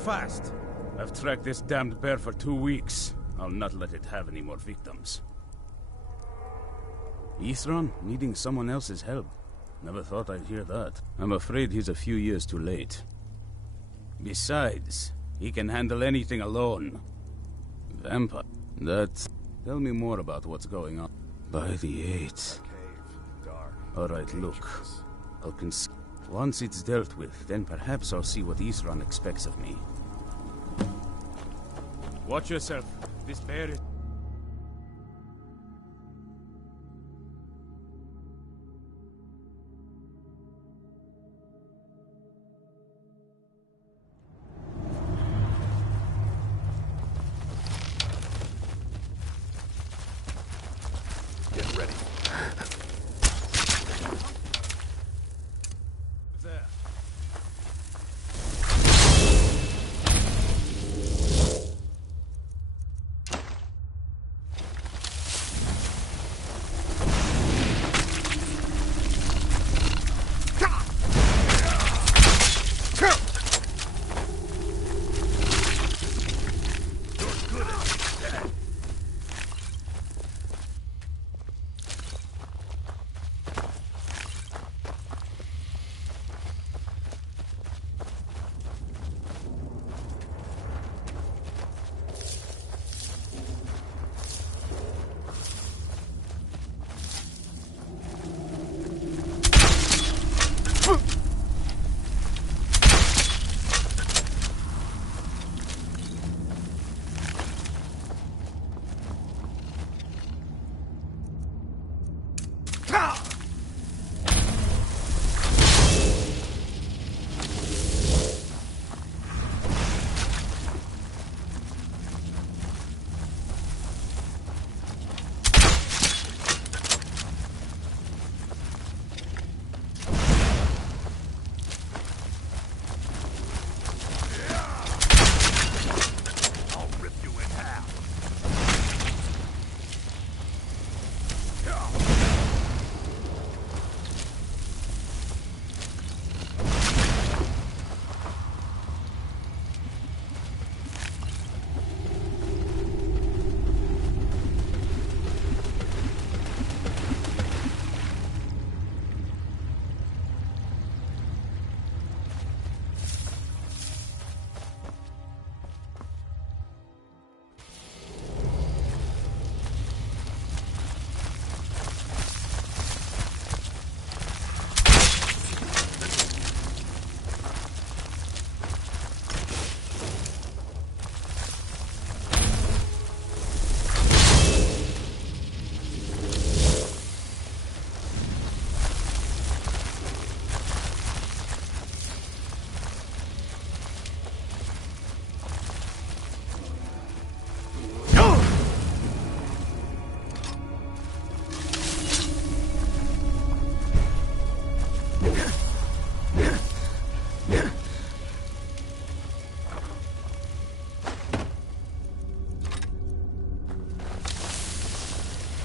Hold fast. I've tracked this damned bear for 2 weeks. I'll not let it have any more victims. Ithron needing someone else's help. Never thought I'd hear that. I'm afraid he's a few years too late. Besides, he can handle anything alone. Vampire. Tell me more about what's going on. By the 8th. Alright, look. Once it's dealt with, then perhaps I'll see what Ithron expects of me. Watch yourself. This bear is... Get ready. There.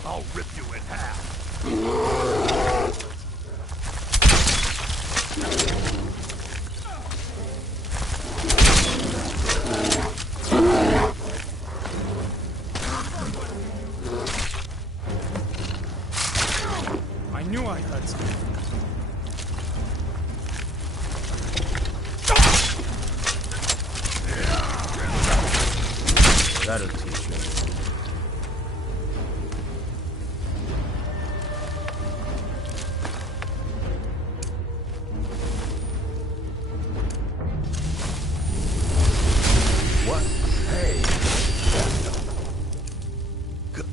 I'll rip you in half. I knew I heard something. That'll teach you. What? Hey. Good.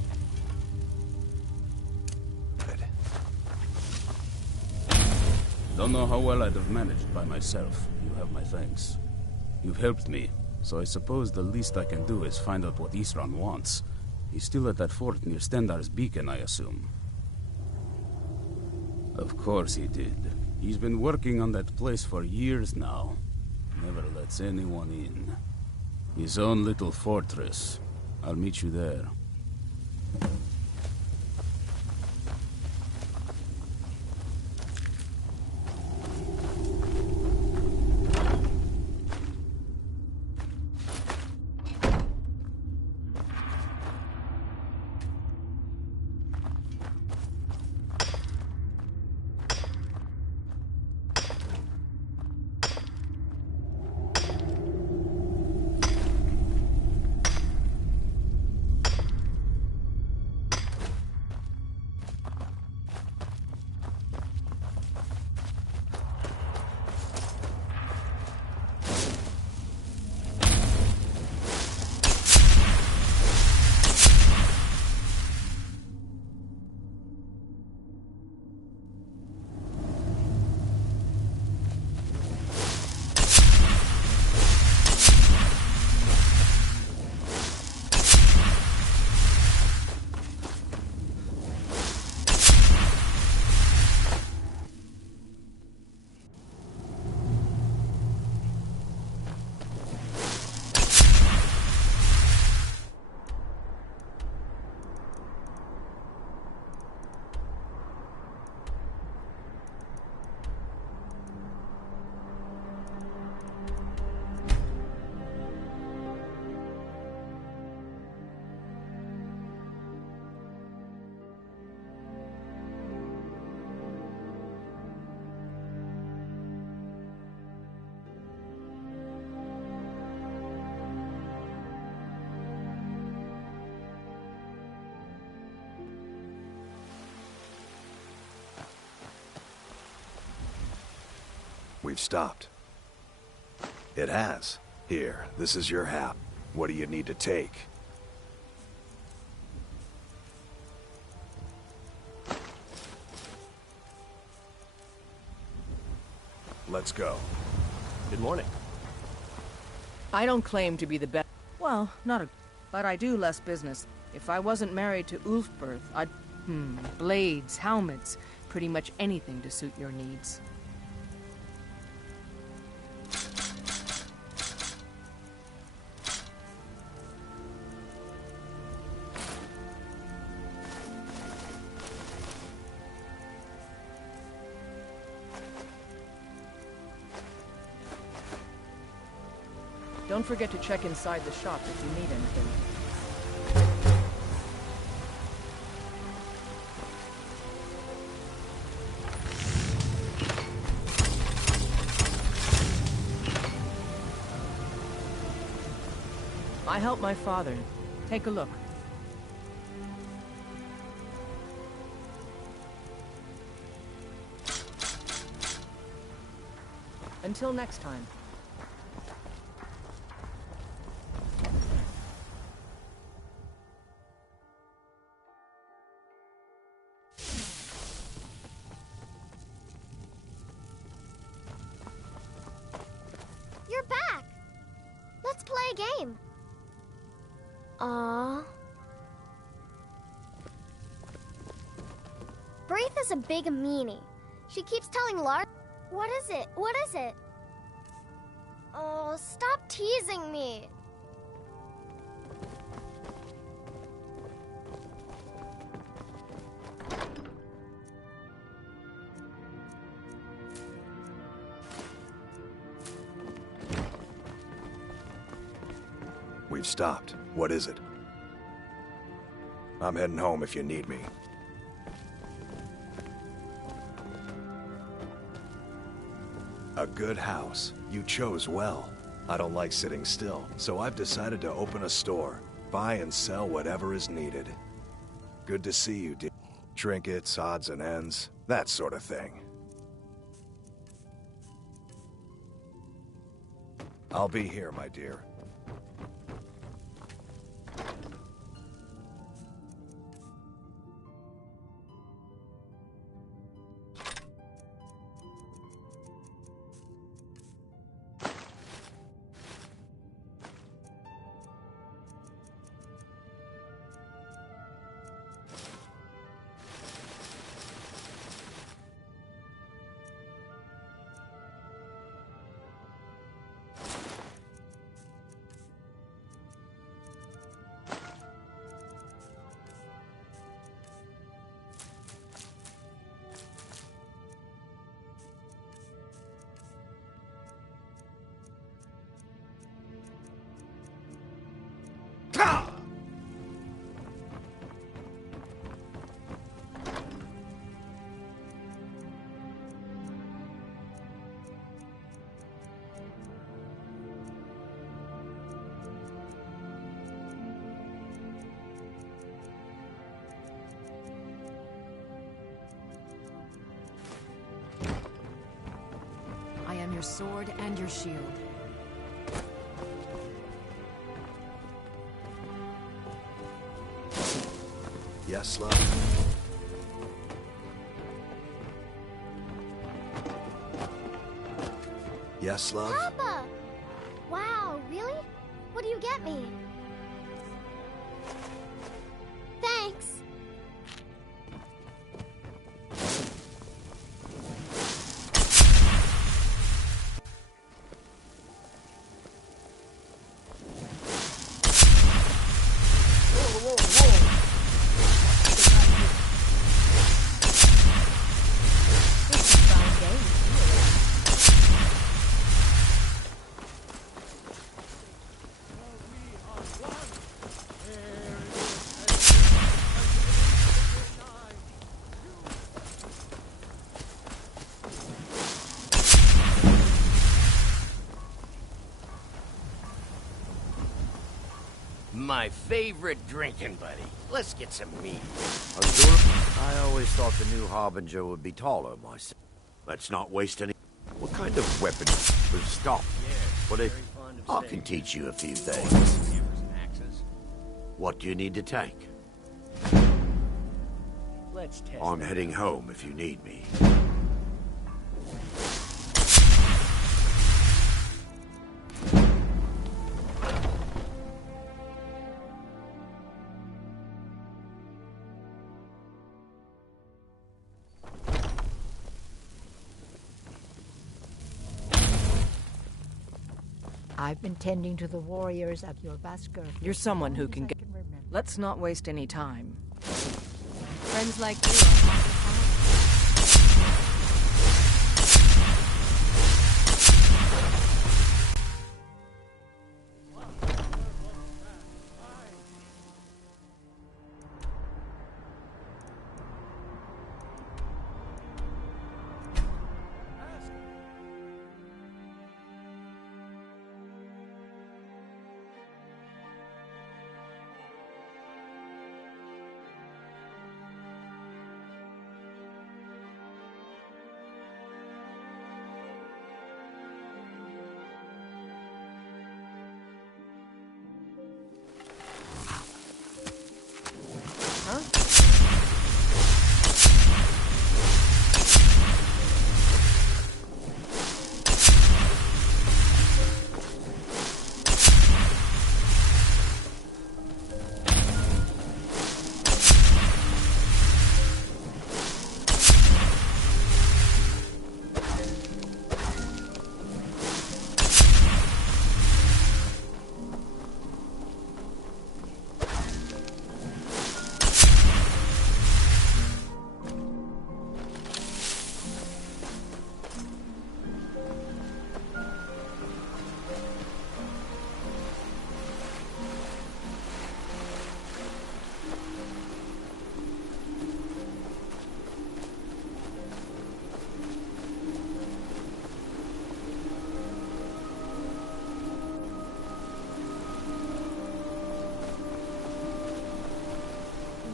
Don't know how well I'd have managed by myself. You have my thanks. You've helped me, so I suppose the least I can do is find out what Ithron wants. He's still at that fort near Stendar's beacon, I assume. Of course he did. He's been working on that place for years now. Never lets anyone in. His own little fortress. I'll meet you there. We've stopped. It has. Here, this is your house. What do you need to take? Let's go. Good morning. I don't claim to be the best. Well, not a... But I do less business. If I wasn't married to Ulfberth, I'd... blades, helmets, pretty much anything to suit your needs. Don't forget to check inside the shop if you need anything. I helped my father. Take a look. Until next time. You're back! Let's play a game. Aww. Braith is a big meanie. She keeps telling Lar... What is it? What is it? Oh, stop teasing me. We've stopped. What is it? I'm heading home if you need me. A good house. You chose well. I don't like sitting still, so I've decided to open a store. Buy and sell whatever is needed. Good to see you, dear. Trinkets, odds and ends, that sort of thing. I'll be here, my dear. I am your sword and your shield. Yes, love? Yes, love? Papa! Wow, really? What do you get me? Thanks. My favorite drinking buddy. Let's get some meat. I always thought the new Harbinger would be taller myself. Let's not waste any... What kind of weapon? Stop. I can teach you a few things. What do you need to take? I'm heading home if you need me. I've been tending to the warriors of your Basker. You're someone who can get... Let's not waste any time. Friends like you are hard to find.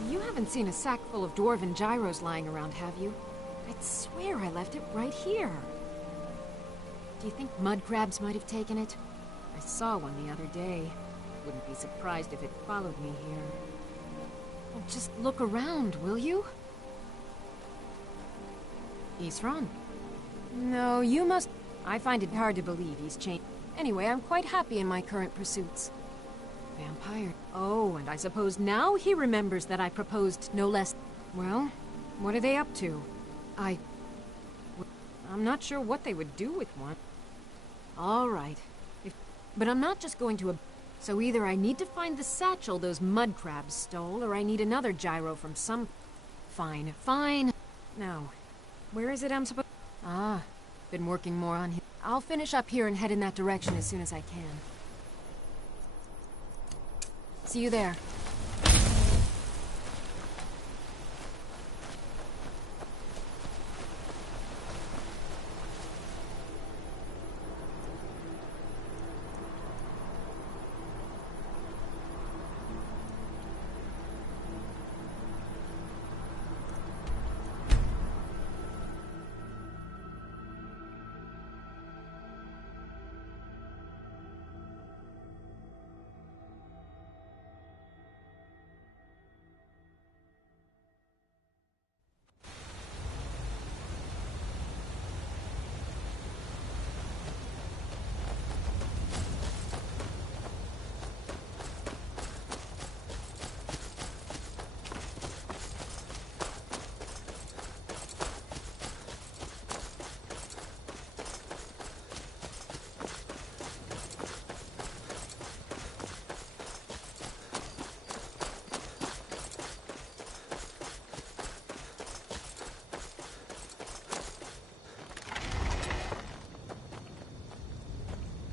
You haven't seen a sack full of dwarven gyros lying around, have you? I'd swear I left it right here. Do you think mud crabs might have taken it? I saw one the other day. Wouldn't be surprised if it followed me here. Well, just look around, will you? Isran? No, you must... I find it hard to believe he's changed. Anyway, I'm quite happy in my current pursuits. Vampire. Oh, and I suppose now he remembers that I proposed no less... Well, what are they up to? I'm not sure what they would do with one. All right. But I'm not just going to... So either I need to find the satchel those mud crabs stole, or I need another gyro from some... Fine, fine. Now, where is it I'm supposed... Ah, been working more on him. I'll finish up here and head in that direction as soon as I can. See you there.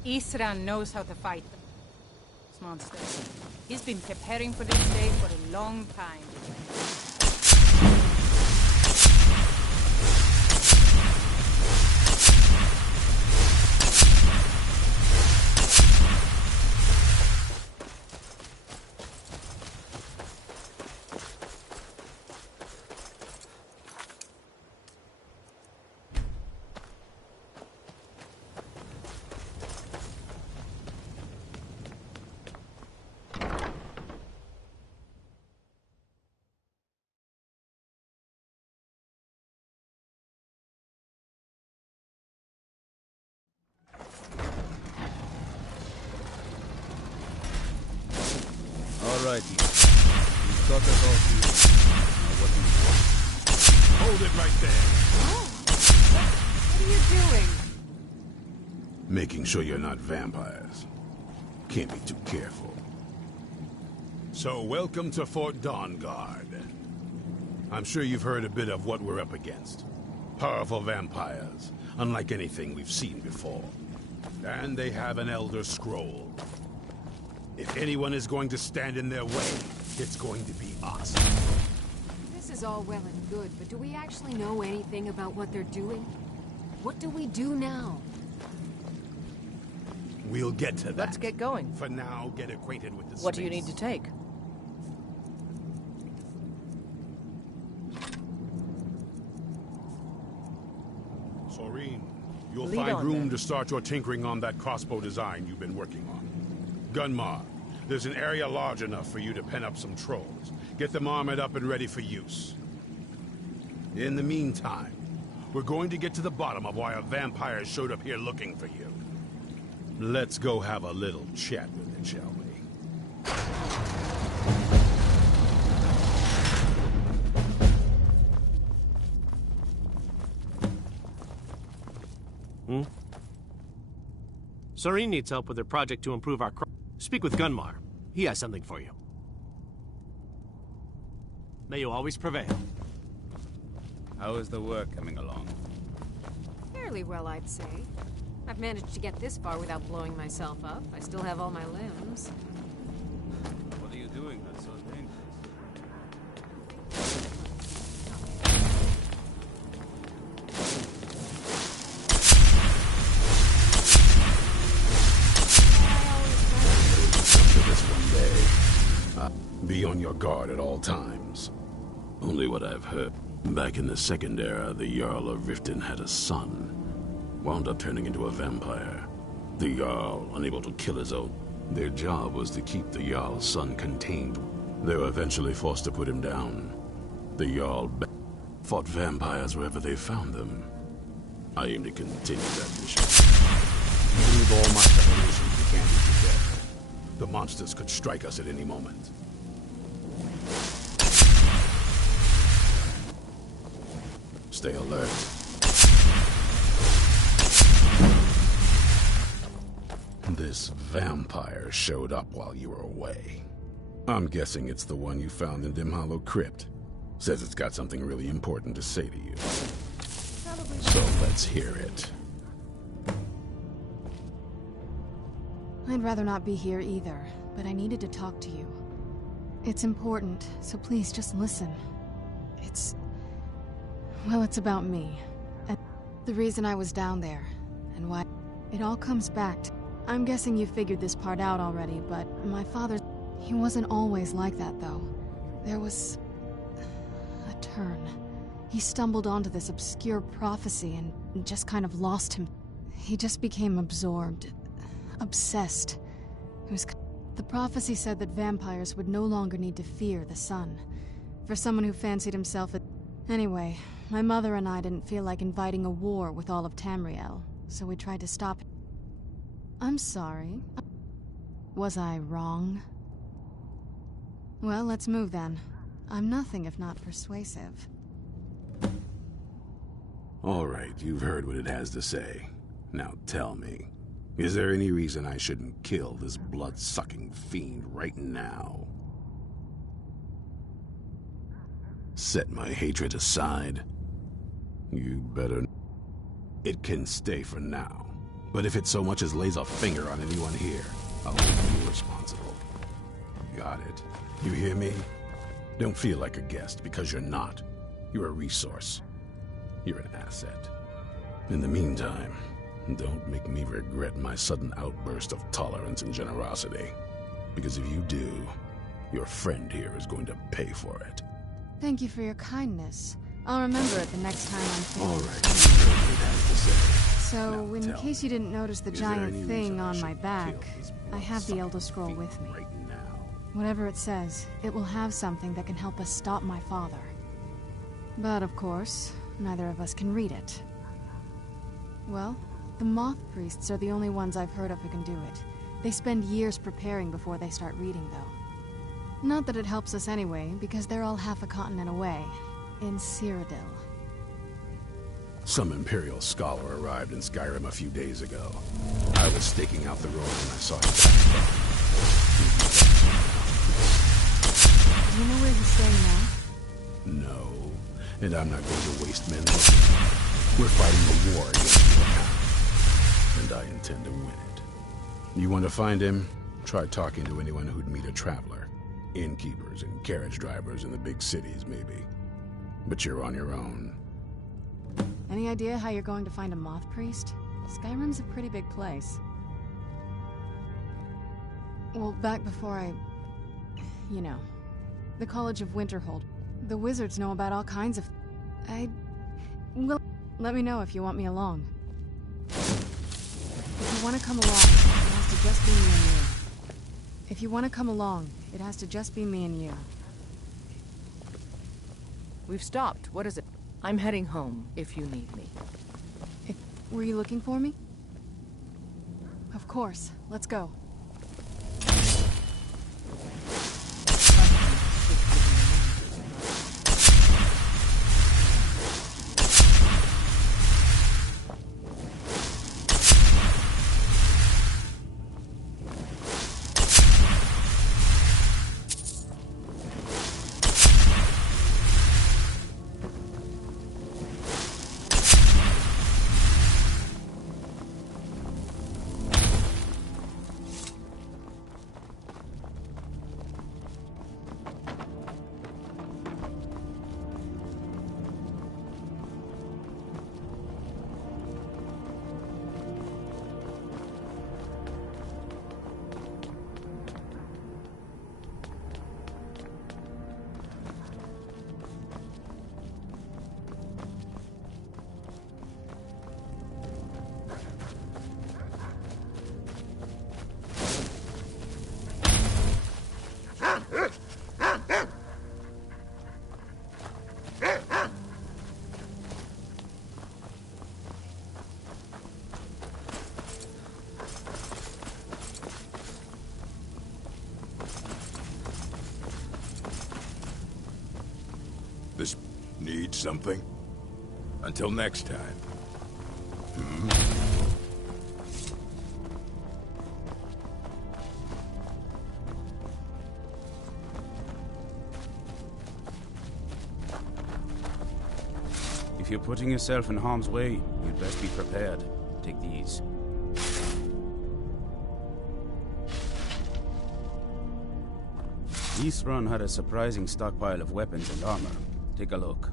Isran knows how to fight this monster. He's been preparing for this day for a long time. right here. You've got us all here. Now what do you want? Hold it right there. What are you doing? Making sure you're not vampires. Can't be too careful. So, welcome to Fort Dawnguard. I'm sure you've heard a bit of what we're up against. Powerful vampires, unlike anything we've seen before. And they have an Elder Scroll. If anyone is going to stand in their way, it's going to be us. This is all well and good, but do we actually know anything about what they're doing? What do we do now? We'll get to that. Let's get going. For now, get acquainted with the What do you need to take? Soreen, you'll Lead find on, room then. to start your tinkering on that crossbow design you've been working on. Gunmar, there's an area large enough for you to pen up some trolls. Get them armored up and ready for use. In the meantime, we're going to get to the bottom of why a vampire showed up here looking for you. Let's go have a little chat with it, shall we? Soreen needs help with her project to improve our Speak with Gunmar. He has something for you. May you always prevail. How is the work coming along? Fairly well, I'd say. I've managed to get this far without blowing myself up. I still have all my limbs. What are you doing that's so dangerous? Be on your guard at all times. Only what I've heard. Back in the Second Era, the Jarl of Riften had a son. Wound up turning into a vampire. The Jarl, unable to kill his own. Their job was to keep the Jarl's son contained. They were eventually forced to put him down. The Jarl fought vampires wherever they found them. I aim to continue that mission. With all my preparations, we can't be too careful. The monsters could strike us at any moment. Stay alert. This vampire showed up while you were away. I'm guessing it's the one you found in Dim Hollow Crypt. Says it's got something really important to say to you. Probably. So let's hear it. I'd rather not be here either, but I needed to talk to you. It's important, so please just listen. Well, it's about me. And the reason I was down there, and why it all comes back to... I'm guessing you figured this part out already, but my father... He wasn't always like that, though. There was... a turn. He stumbled onto this obscure prophecy and just kind of lost him. He just became absorbed. Obsessed. It was... The prophecy said that vampires would no longer need to fear the sun. For someone who fancied himself a... Anyway, my mother and I didn't feel like inviting a war with all of Tamriel, so we tried to stop it. I'm sorry. Was I wrong? Well, let's move then. I'm nothing if not persuasive. All right, you've heard what it has to say. Now tell me, is there any reason I shouldn't kill this blood-sucking fiend right now? Set my hatred aside. You better... It can stay for now. But if it so much as lays a finger on anyone here, I'll hold you responsible. Got it. You hear me? Don't feel like a guest, because you're not. You're a resource. You're an asset. In the meantime, don't make me regret my sudden outburst of tolerance and generosity. Because if you do, your friend here is going to pay for it. Thank you for your kindness. I'll remember it the next time I'm feeling... All right, you heard what it has to say. So, Now in tell case you didn't notice the is there any giant thing reason I on my should back, kill this I have the blood-sucking Elder Scroll fiend with me. right now? Whatever it says, it will have something that can help us stop my father. But of course, neither of us can read it. Well, the Moth Priests are the only ones I've heard of who can do it. They spend years preparing before they start reading, though. Not that it helps us anyway, because they're all half a continent away. In Cyrodiil. Some Imperial scholar arrived in Skyrim a few days ago. I was staking out the road when I saw him. Do you know where he's staying now? No, and I'm not going to waste men looking. We're fighting a war against the account, and I intend to win it. You want to find him? Try talking to anyone who'd meet a traveler. Innkeepers and carriage drivers in the big cities, maybe. But you're on your own. Any idea how you're going to find a moth priest? Skyrim's a pretty big place. Well, back before you know, the College of Winterhold. The wizards know about all kinds of... Well, let me know if you want me along. If you want to come along, it has to just be me and you. If you want to come along, it has to just be me and you. We've stopped. What is it? I'm heading home, if you need me. Were you looking for me? Of course. Let's go. This needs something? Until next time. If you're putting yourself in harm's way, you'd best be prepared. Take these. Eastrun had a surprising stockpile of weapons and armor. Take a look.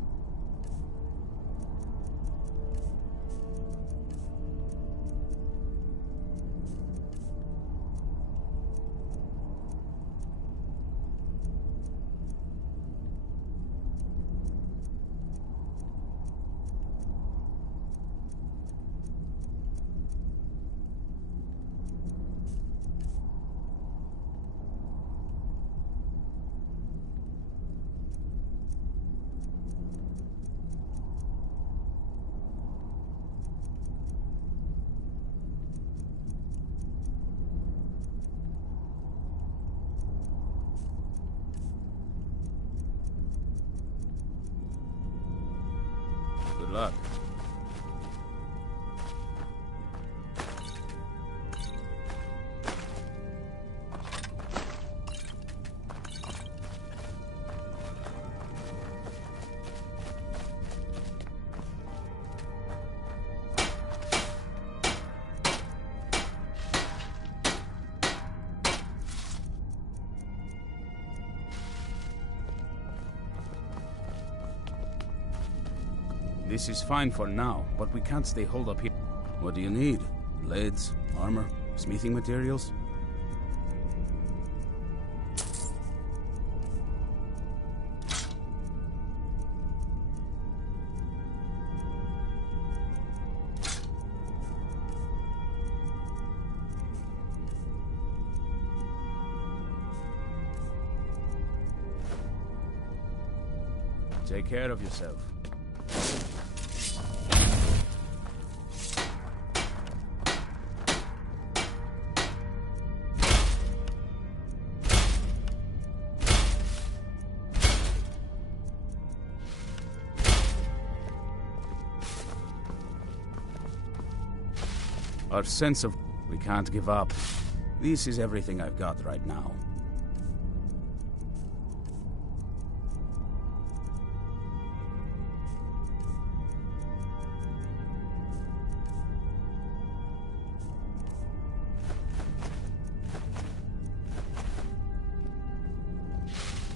Good luck. This is fine for now, but we can't stay holed up here. What do you need? Blades, armor, smithing materials? Take care of yourself. Our sense of... We can't give up. This is everything I've got right now.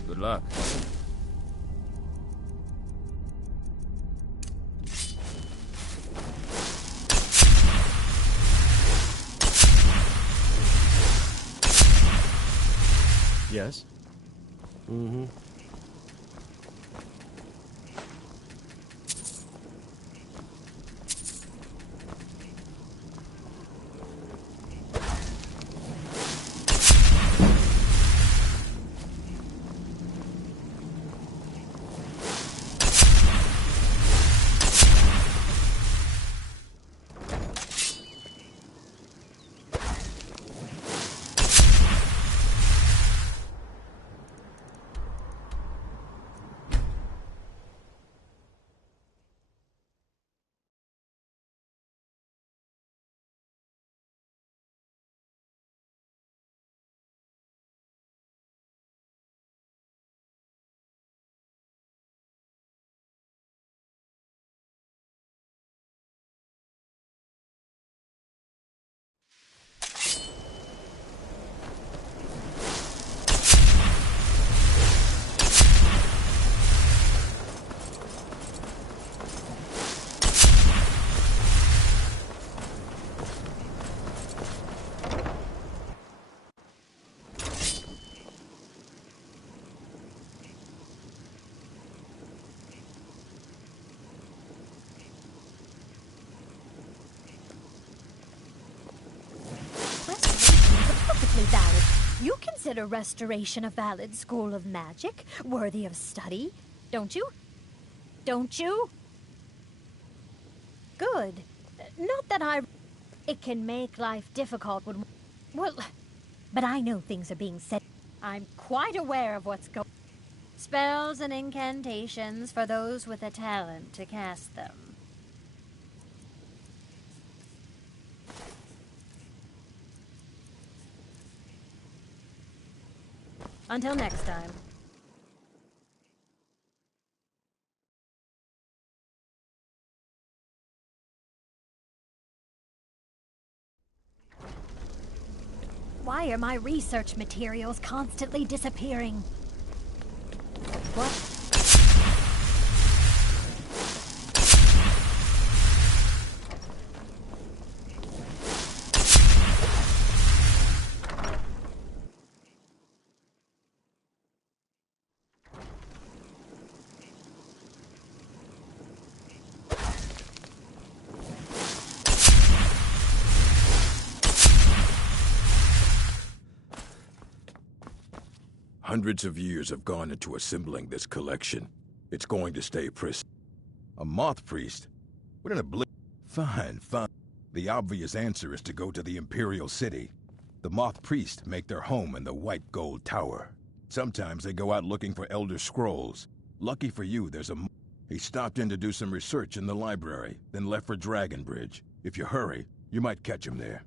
Good luck. Yes? Mm-hmm. Valid. You consider restoration a valid school of magic, worthy of study, don't you? Don't you? Good. Not that I... It can make life difficult when... Well, but I know things are being said. I'm quite aware of what's going... Spells and incantations for those with a talent to cast them. Until next time. Why are my research materials constantly disappearing? What? Hundreds of years have gone into assembling this collection. It's going to stay pristine. A moth priest? What in a Fine, fine. The obvious answer is to go to the Imperial City. The moth priests make their home in the White Gold Tower. Sometimes they go out looking for Elder Scrolls. Lucky for you, there's a... He stopped in to do some research in the library, then left for Dragon Bridge. If you hurry, you might catch him there.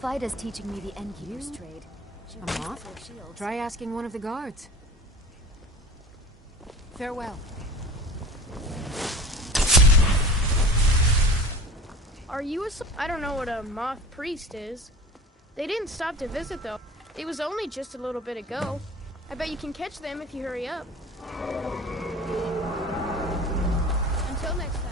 Fida's teaching me the Innkeeper's trade. She A makes moth? their shields. Try asking one of the guards. Farewell. Are you a... I don't know what a moth priest is. They didn't stop to visit, though. It was only just a little bit ago. I bet you can catch them if you hurry up. Until next time.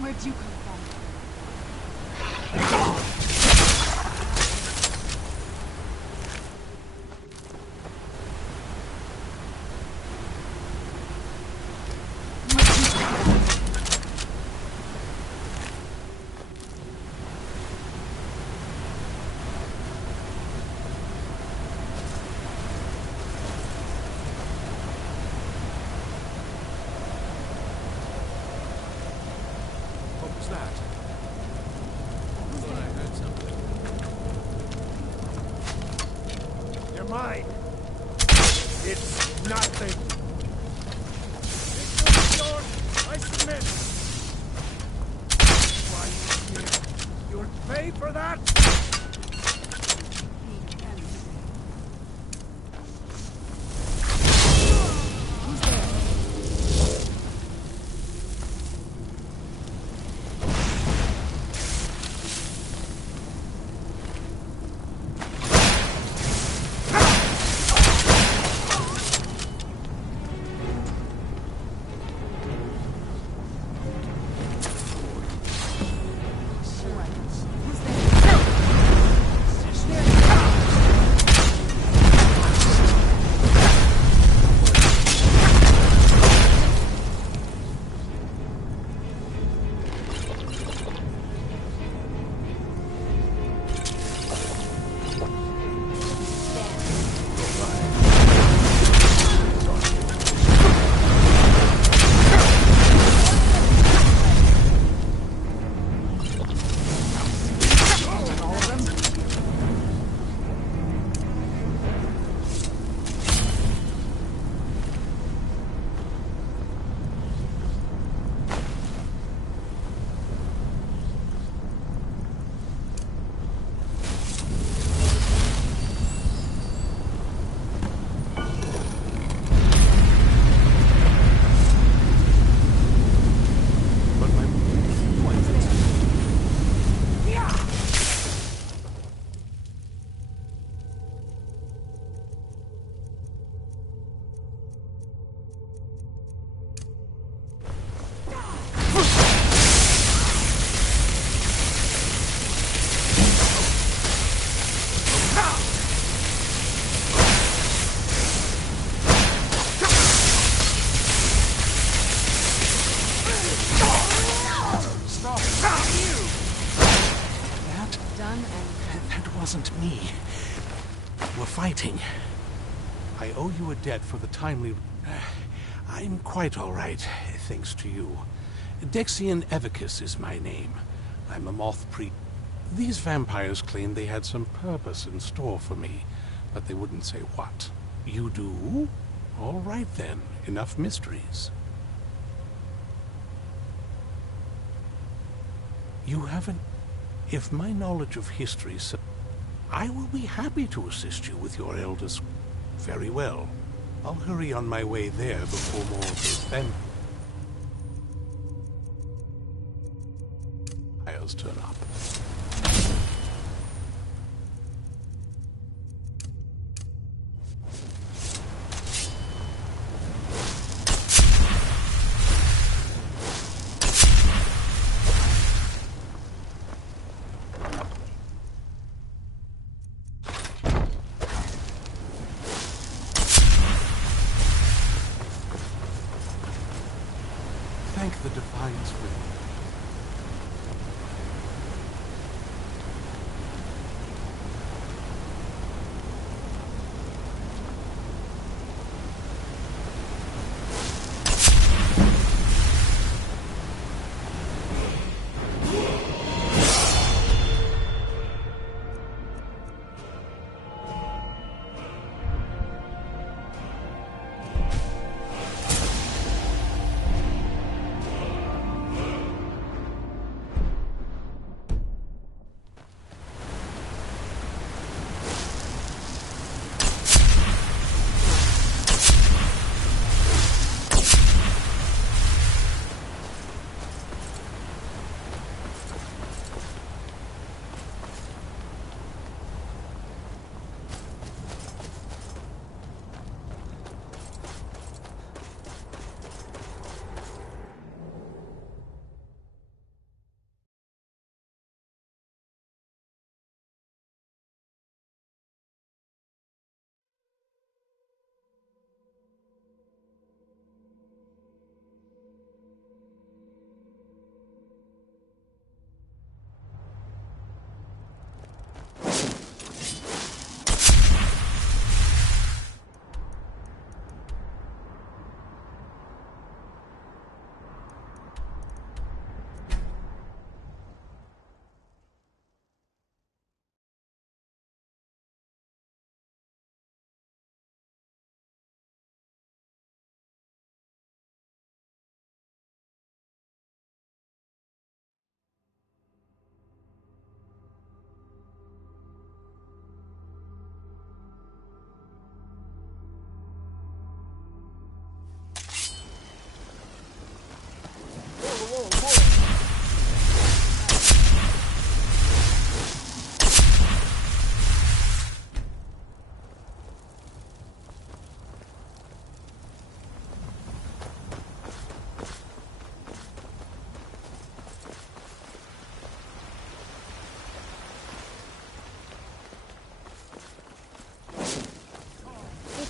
Where'd you come from? They're mine. It's nothing. It's yours. I submit. Why, you'll pay for that? Wasn't me. We're fighting. I owe you a debt for the timely... I'm quite all right, thanks to you. Dexian Evicus is my name. I'm a moth priest. These vampires claimed they had some purpose in store for me, but they wouldn't say what. You do? All right then. Enough mysteries. You haven't... If my knowledge of history... I will be happy to assist you with your eldest. Very well. I'll hurry on my way there before more of these vampires turn up. Thank the Defiance for it.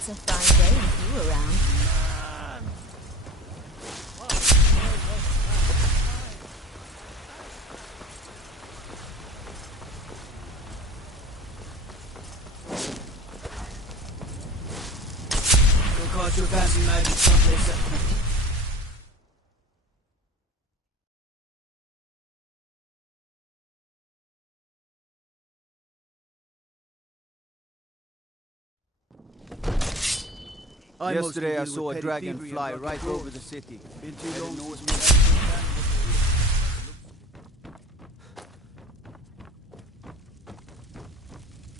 It's a fine day with you around. Caught your fancy magic someplace up. Yesterday I saw a dragon fly right over the city.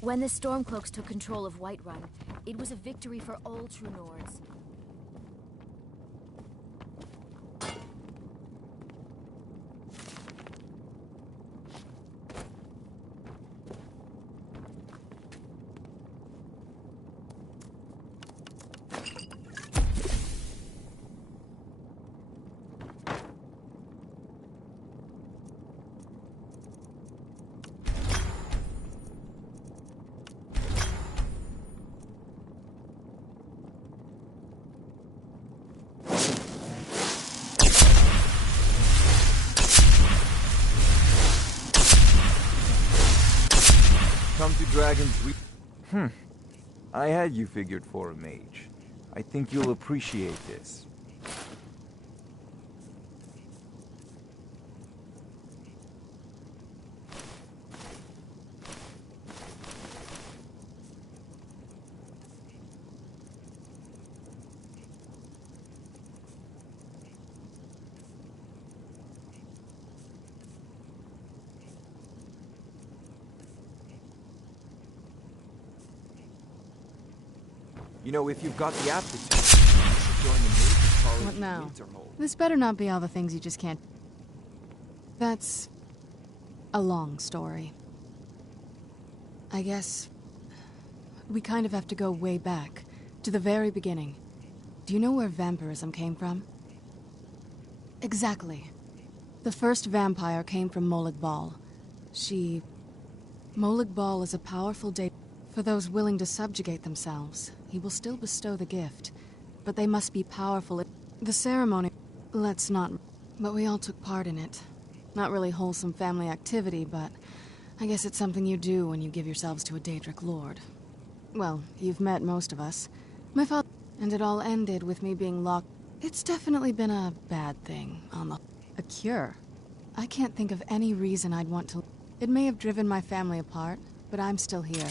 When the Stormcloaks took control of Whiterun, it was a victory for all true Nords. Come to Dragon's I had you figured for a mage. I think you'll appreciate this. You know, if you've got the aptitude, you should join the Mage College. What now? Winterhold. This better not be all the things you just can't... That's... a long story. I guess... we kind of have to go way back, to the very beginning. Do you know where vampirism came from? Exactly. The first vampire came from Molag Bal. Molag Bal is a powerful deity. For those willing to subjugate themselves, he will still bestow the gift. But they must be powerful. The ceremony... let's not... But we all took part in it. Not really wholesome family activity, but... I guess it's something you do when you give yourselves to a Daedric lord. Well, you've met most of us. My father... And it all ended with me being locked... It's definitely been a bad thing, on the... A cure? I can't think of any reason I'd want to... It may have driven my family apart, but I'm still here.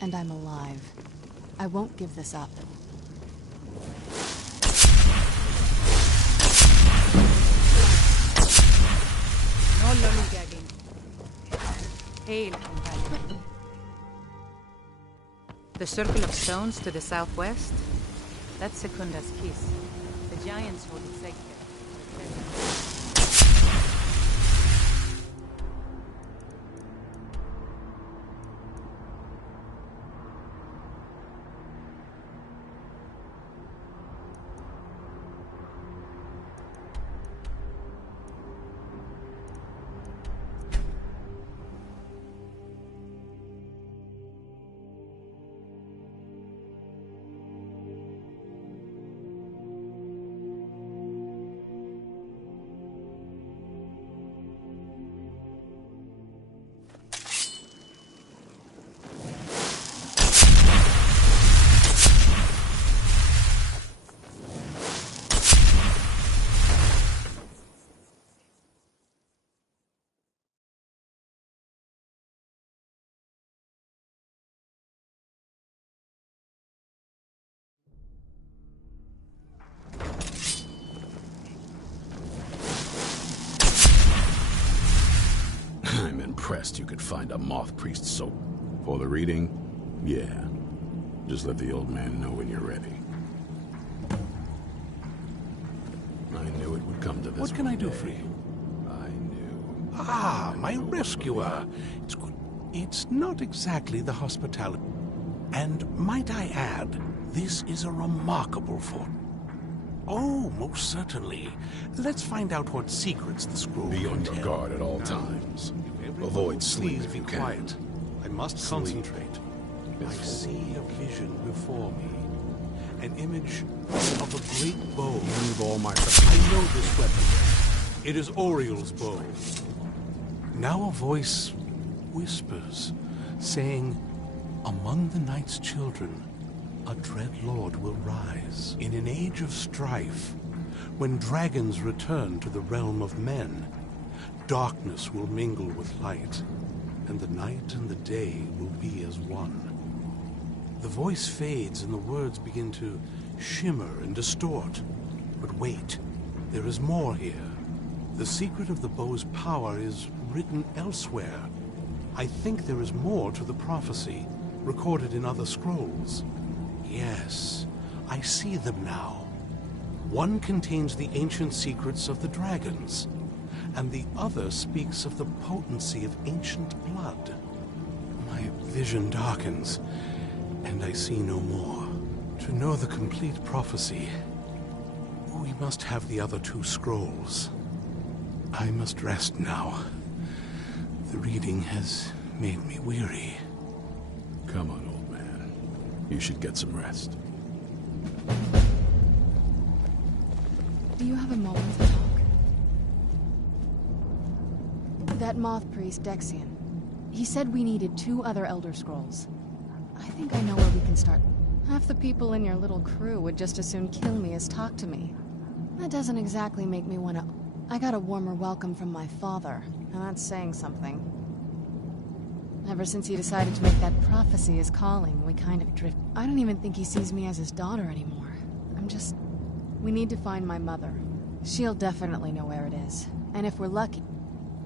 And I'm alive. I won't give this up. No lollygagging. Hail, companion. The circle of stones to the southwest? That's Secunda's kiss. The giants hold it sacred. I'm impressed you could find a moth priest so... For the reading? Yeah. Just let the old man know when you're ready. I knew it would come to this. What can I do for you? I knew. Ah, my rescuer. It's good. It's not exactly the hospitality. And might I add, this is a remarkable fort. Oh, most certainly. Let's find out what secrets the scroll Be on your contains. guard at all times. Avoid sleep Please if be you can. quiet. I must Sleep. concentrate. I see a vision before me. an image of a great bow. Leave all my... I know this weapon. It is Oriel's bow. Now a voice whispers, saying, among the night's children, a dread lord will rise. In an age of strife, when dragons return to the realm of men, darkness will mingle with light, and the night and the day will be as one. The voice fades and the words begin to shimmer and distort. But wait, there is more here. The secret of the bow's power is written elsewhere. I think there is more to the prophecy, recorded in other scrolls. Yes, I see them now. One contains the ancient secrets of the dragons, and the other speaks of the potency of ancient blood. My vision darkens, and I see no more. To know the complete prophecy, we must have the other two scrolls. I must rest now. The reading has made me weary. Come on, old man. You should get some rest. Do you have a moment to talk? That moth priest, Dexian. He said we needed 2 other Elder Scrolls. I think I know where we can start. Half the people in your little crew would just as soon kill me as talk to me. That doesn't exactly make me want to... I got a warmer welcome from my father, and that's saying something. Ever since he decided to make that prophecy his calling, we kind of drift. I don't even think he sees me as his daughter anymore. I'm just... We need to find my mother. She'll definitely know where it is. And if we're lucky...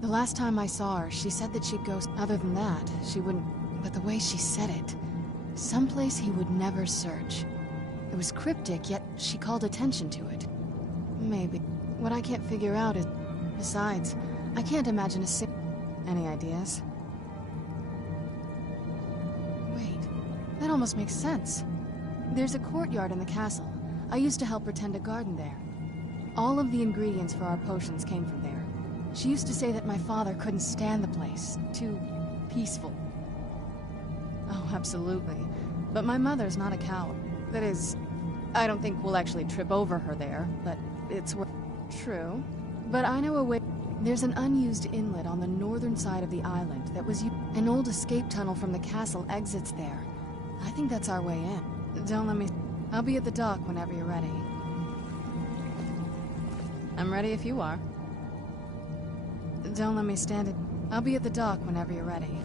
The last time I saw her, she said that she'd go... Other than that, she wouldn't... But the way she said it... Someplace he would never search. It was cryptic, yet she called attention to it. Maybe. What I can't figure out is... Besides, I can't imagine a Any ideas? Wait, that almost makes sense. There's a courtyard in the castle. I used to help her tend a garden there. All of the ingredients for our potions came from there. She used to say that my father couldn't stand the place. Too peaceful. Oh, absolutely. But my mother's not a coward. That is, I don't think we'll actually trip over her there, but it's true. But I know a way. There's an unused inlet on the northern side of the island that was an old escape tunnel from the castle exits there. I think that's our way in. Don't let me... I'll be at the dock whenever you're ready. I'm ready if you are. Don't let me stand it. I'll be at the dock whenever you're ready.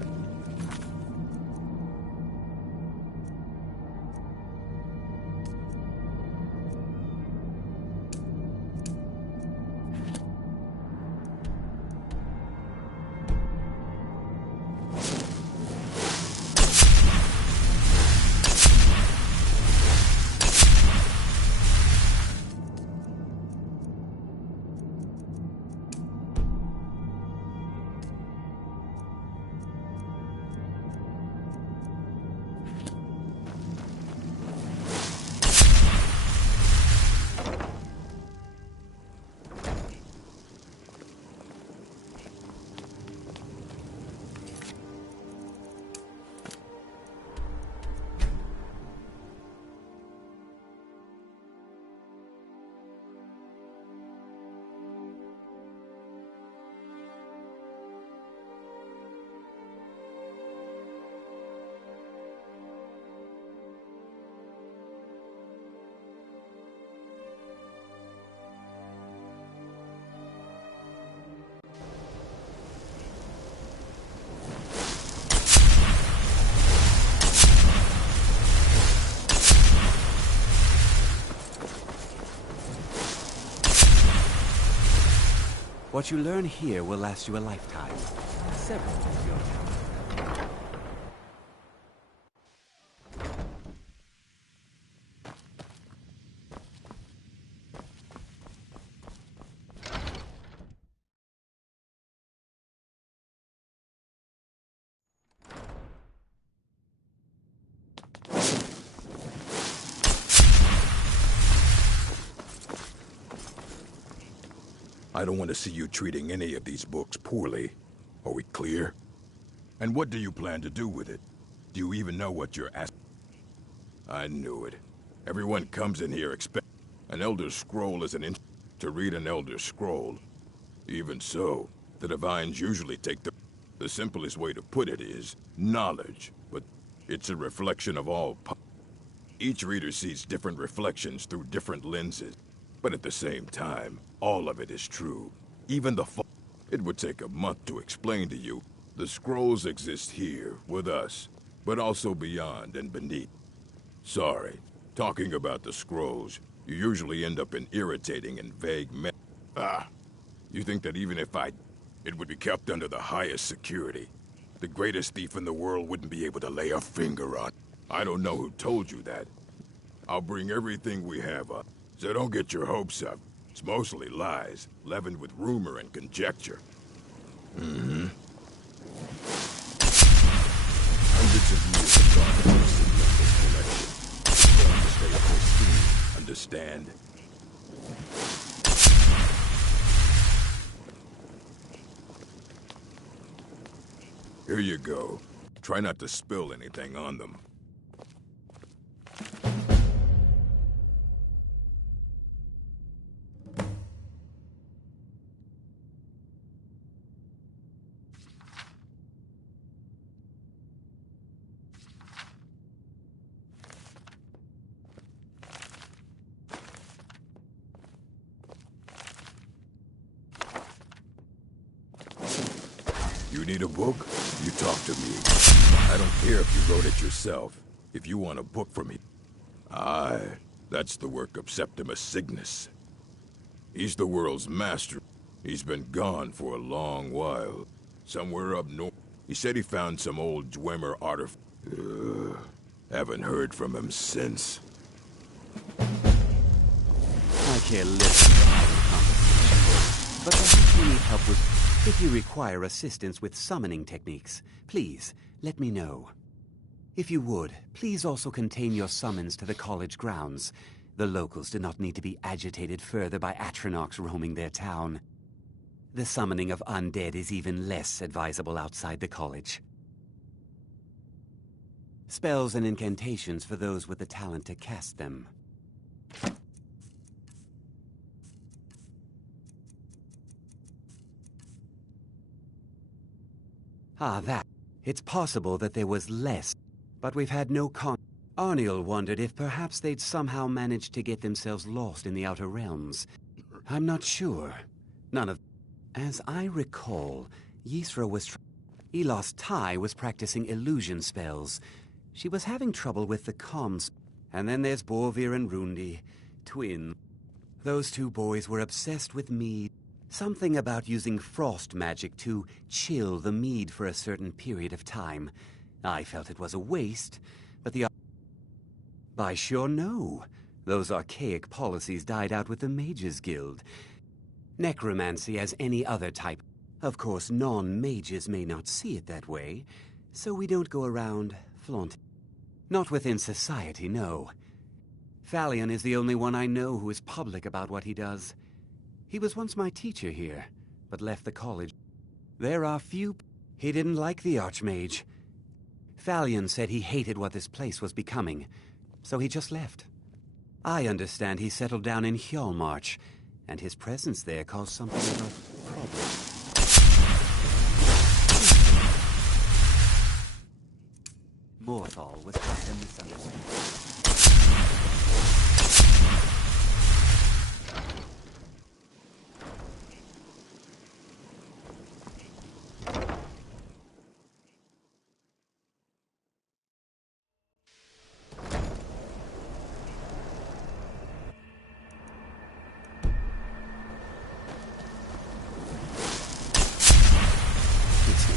What you learn here will last you a lifetime. Several of your time. I don't want to see you treating any of these books poorly. Are we clear? And what do you plan to do with it? Do you even know what you're asking? I knew it. Everyone comes in here expect an Elder Scroll is to read an Elder Scroll. Even so, the Divines usually take the simplest way to put it is knowledge, but it's a reflection of all. Each reader sees different reflections through different lenses, but at the same time, all of it is true. Even the It would take a month to explain to you. The scrolls exist here, with us, but also beyond and beneath. Sorry, talking about the scrolls, you usually end up in irritating and vague you think that even if it would be kept under the highest security. The greatest thief in the world wouldn't be able to lay a finger on. I don't know who told you that. I'll bring everything we have up, so don't get your hopes up. It's mostly lies, leavened with rumor and conjecture. Mm-hmm. Hundreds of years have gone into this collection. It's going to stay pristine, understand? Here you go. Try not to spill anything on them. You need a book? You talk to me. I don't care if you wrote it yourself. If you want a book from me. Aye, that's the work of Septimus Cygnus. He's the world's master. He's been gone for a long while. Somewhere up north. He said he found some old Dwemer artifact. Haven't heard from him since. I care less about the conversation, but perhaps you need help with... If you require assistance with summoning techniques, please, let me know. If you would, please also contain your summons to the college grounds. The locals do not need to be agitated further by Atronachs roaming their town. The summoning of undead is even less advisable outside the college. Spells and incantations for those with the talent to cast them. That. It's possible that there was less, but we've had no Arniel wondered if perhaps they'd somehow managed to get themselves lost in the Outer Realms. I'm not sure. None of... As I recall, Ysra was... Elos Tai was practicing illusion spells. She was having trouble with the comms. And then there's Borvir and Rundi, twin. Those two boys were obsessed with mead. Something about using frost magic to chill the mead for a certain period of time. I felt it was a waste, but I sure know. Those archaic policies died out with the Mages Guild. Necromancy as any other type. Of course, non-mages may not see it that way, so we don't go around flaunting. Not within society, no. Phalion is the only one I know who is public about what he does. He was once my teacher here, but left the college. There are few... He didn't like the Archmage. Phalion said he hated what this place was becoming, so he just left. I understand he settled down in Hjalmarch, and his presence there caused something of a problem. Morthal was just a misunderstanding.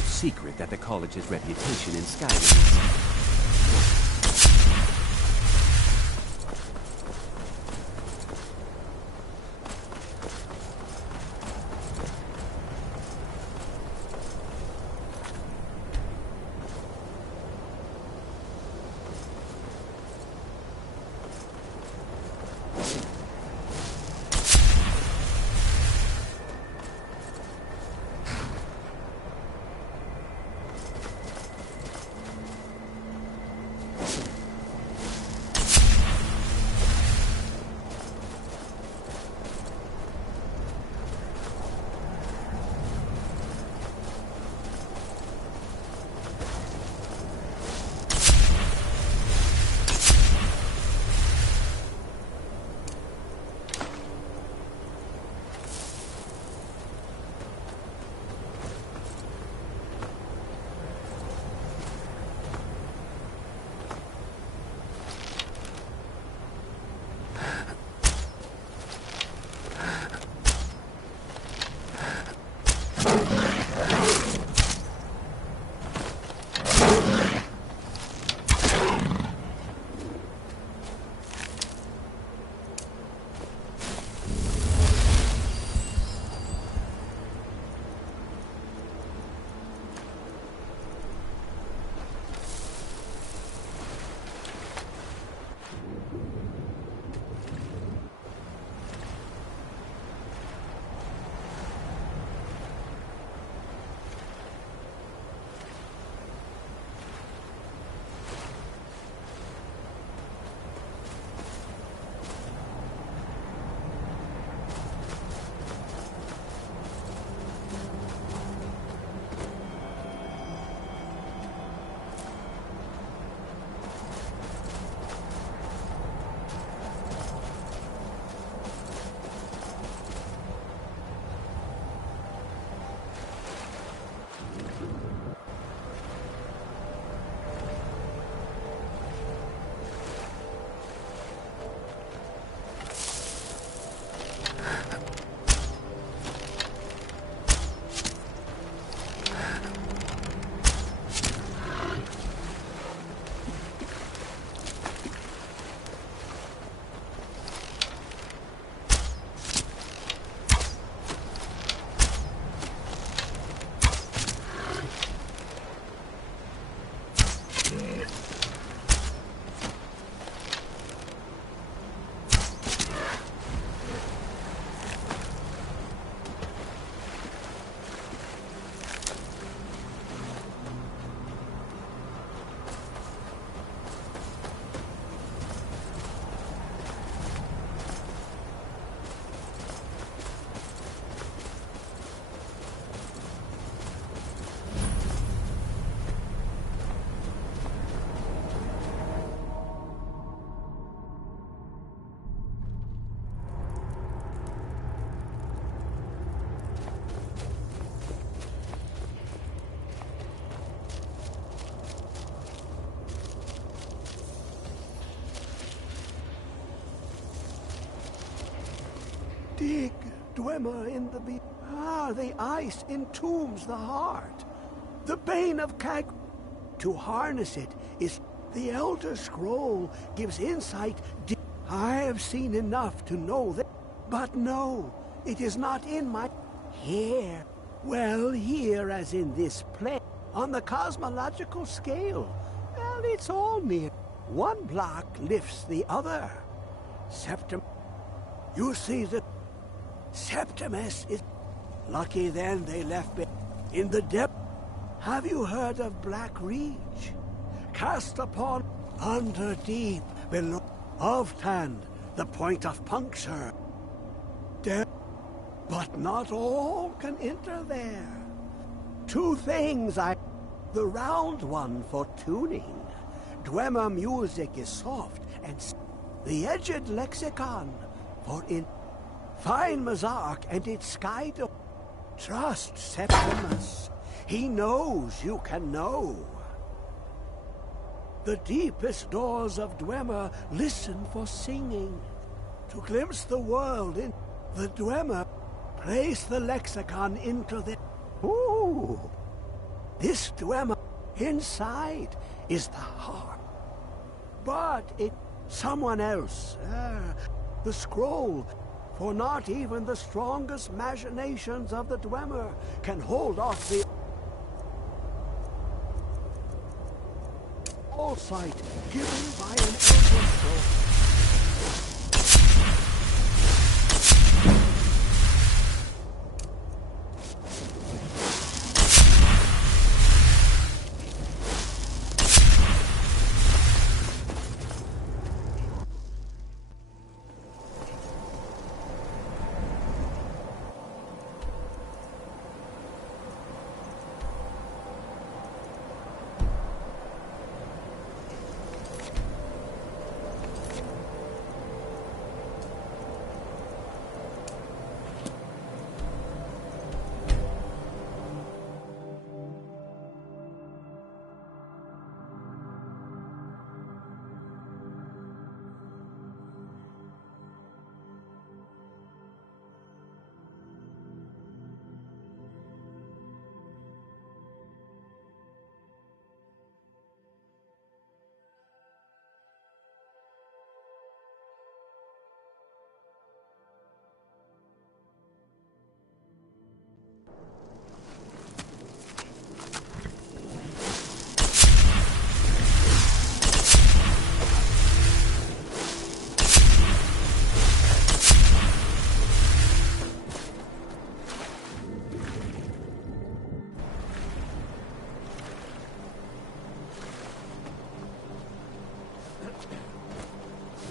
Secret that the college's reputation in Skyrim is... Dig Dwemer in the beach. The ice entombs the heart. The bane of Cag. To harness it is the Elder Scroll gives insight. I have seen enough to know that. But no, it is not in my... Here. Well, here as in this place. On the cosmological scale. Well, it's all near. One block lifts the other. You see that Septimus is... Lucky then they left me in the depth. Have you heard of Black Reach? Cast upon under deep below Ovtand, the point of puncture. There, but not all can enter there. Two things the round one for tuning. Dwemer music is soft and the edged lexicon for in fine Mazark and its sky. Trust Septimus. He knows you can know. The deepest doors of Dwemer listen for singing. To glimpse the world in the Dwemer, place the lexicon into the... Ooh! This Dwemer inside is the heart. But it... someone else. The scroll. For not even the strongest machinations of the Dwemer can hold off the... all sight given by an elder scroll.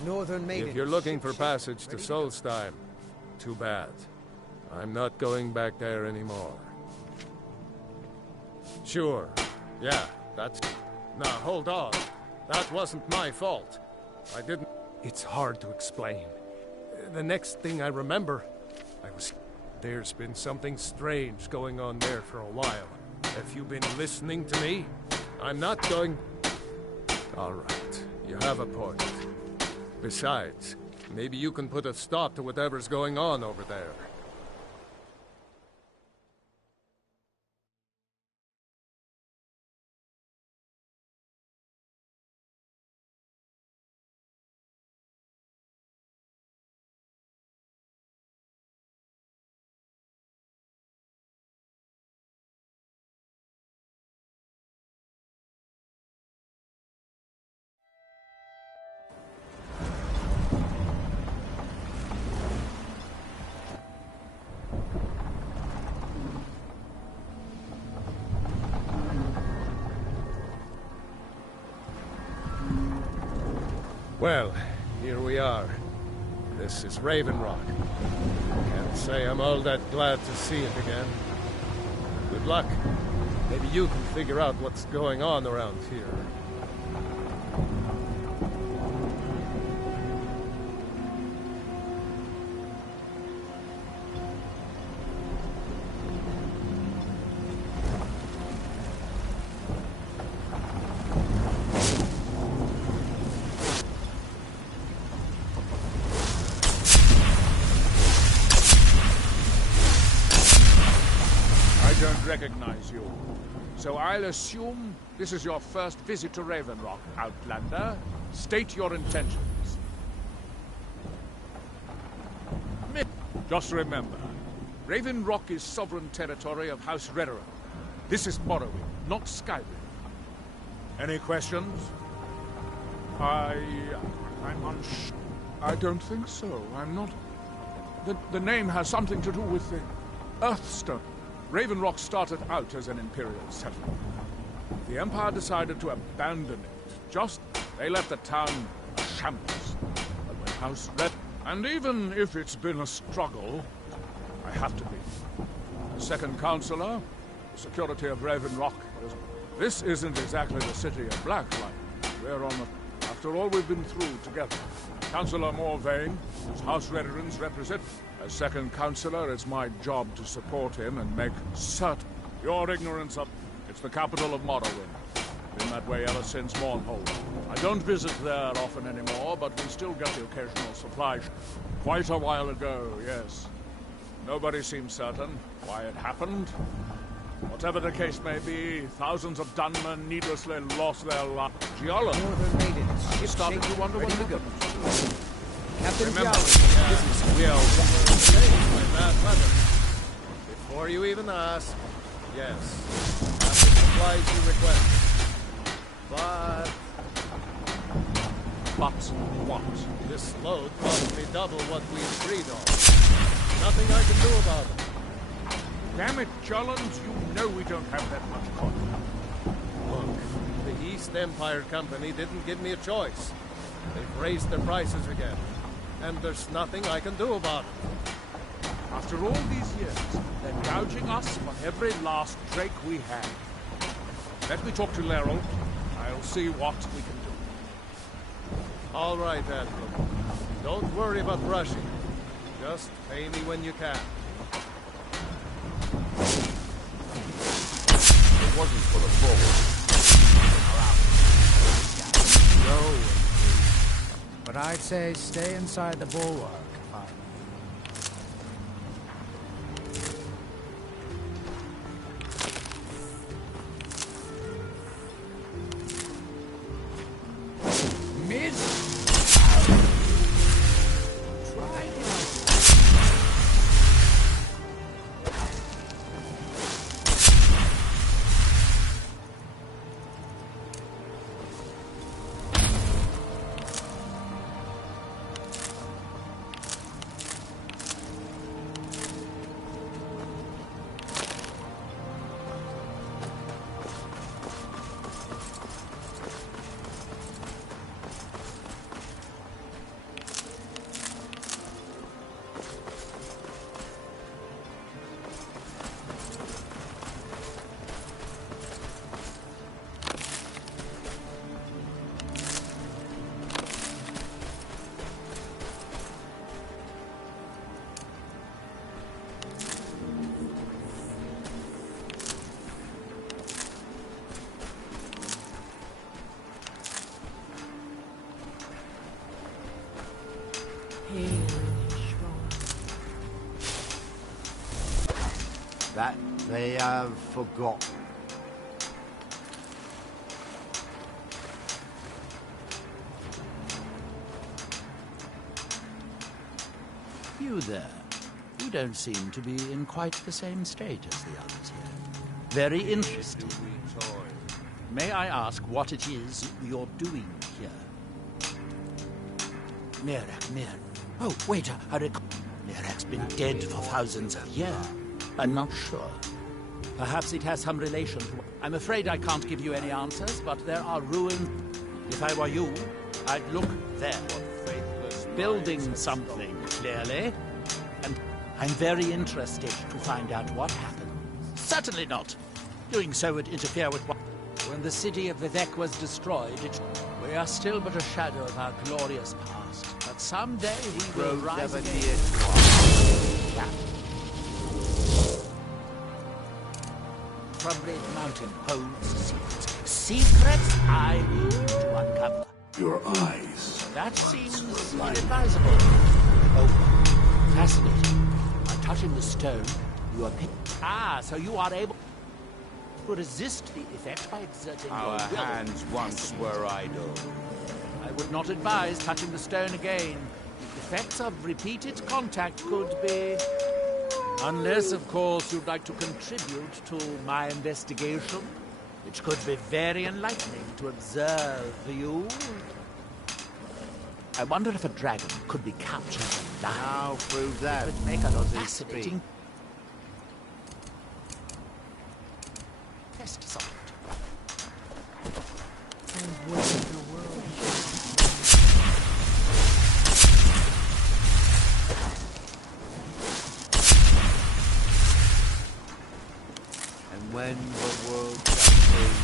Northern Maiden. If you're looking for passage to Solstheim, too bad. I'm not going back there anymore. Sure. Yeah, that's... Now, hold on. That wasn't my fault. I didn't... It's hard to explain. The next thing I remember, There's been something strange going on there for a while. Have you been listening to me? I'm not going... All right, you have a point. Besides, maybe you can put a stop to whatever's going on over there. Well, here we are. This is Raven Rock. Can't say I'm all that glad to see it again. Good luck. Maybe you can figure out what's going on around here. recognize you. So I'll assume this is your first visit to Raven Rock, Outlander. State your intentions. Just remember, Raven Rock is sovereign territory of House Redoran. This is Morrowind, not Skyrim. Any questions? I'm unsure. I don't think so. I'm not... The name has something to do with the Earthstone. Raven Rock started out as an Imperial settlement. The Empire decided to abandon it. They left the town a shambles. But when House Red... And even if it's been a struggle, I have to be. As second counselor, the security of Raven Rock is... This isn't exactly the city of Blacklight. We're on the... After all we've been through together. Councillor Morvain, whose House Redoran's represent. As second counselor, it's my job to support him and make certain your ignorance of... It's the capital of Morrowind. Been that way ever since Mournhold. I don't visit there often anymore, but we still get the occasional supply. Quite a while ago, yes. Nobody seems certain why it happened. Whatever the case may be, thousands of Dunmen needlessly lost their lives. Giallo, I'm starting to wonder what happened. Captain Remember, this is My bad weather. Before you even ask, yes, that's the supplies you requested. But what? This load cost me double what we agreed on. Nothing I can do about it. Damn it, Jollens, you know we don't have that much coin. Look, the East Empire Company didn't give me a choice. They've raised their prices again. And there's nothing I can do about it. After all these years, they're gouging us for every last drake we have. Let me talk to Laeral. I'll see what we can do. All right, Admiral. Don't worry about rushing. Just pay me when you can. It wasn't for the forward. No. But I'd say stay inside the bulwark. That they have forgotten. You there. You don't seem to be in quite the same state as the others here. Very interesting. May I ask what it is you're doing here? Mirak. Oh, wait, I recall. Mirak's been dead for thousands of years. I'm not sure. Perhaps it has some relation to... I'm afraid I can't give you any answers, but there are ruins. If I were you, I'd look there. Building something, clearly. And I'm very interested to find out what happened. Certainly not. Doing so would interfere with what... When the city of Vivek was destroyed, we are still but a shadow of our glorious past. But someday we will rise again. Red Mountain holds secrets. Secrets I need to uncover. Your eyes. That seems inadvisable. Oh, fascinating. By touching the stone, you are... Ah, so you are able... to resist the effect by exerting Our your will. hands once were idle. I would not advise touching the stone again. The effects of repeated contact could be... Unless, of course, you'd like to contribute to my investigation, which could be very enlightening to observe you. I wonder if a dragon could be captured alive. Now prove that. It would make a fascinating test site. And what in the world? And when the world shall change.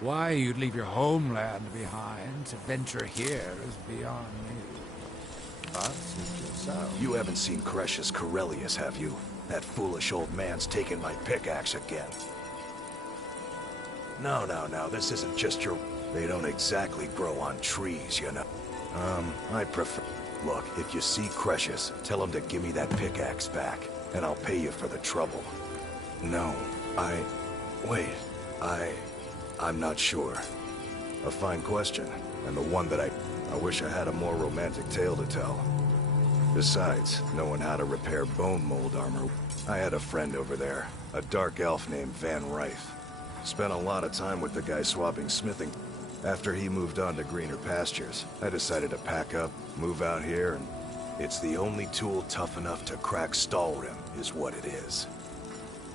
Why you'd leave your homeland behind to venture here is beyond me. But suit yourself. You haven't seen Crescius Corellius, have you? That foolish old man's taken my pickaxe again. No, this isn't just your... They don't exactly grow on trees, you know. I prefer... Look, if you see Crescius, tell him to give me that pickaxe back, and I'll pay you for the trouble. No, Wait, I'm not sure. A fine question, and the one that I wish I had a more romantic tale to tell. Besides, knowing how to repair bone mold armor, I had a friend over there, a dark elf named Van Rife. Spent a lot of time with the guy swapping smithing. After he moved on to greener pastures, I decided to pack up, move out here, and it's the only tool tough enough to crack Stalrim, is what it is.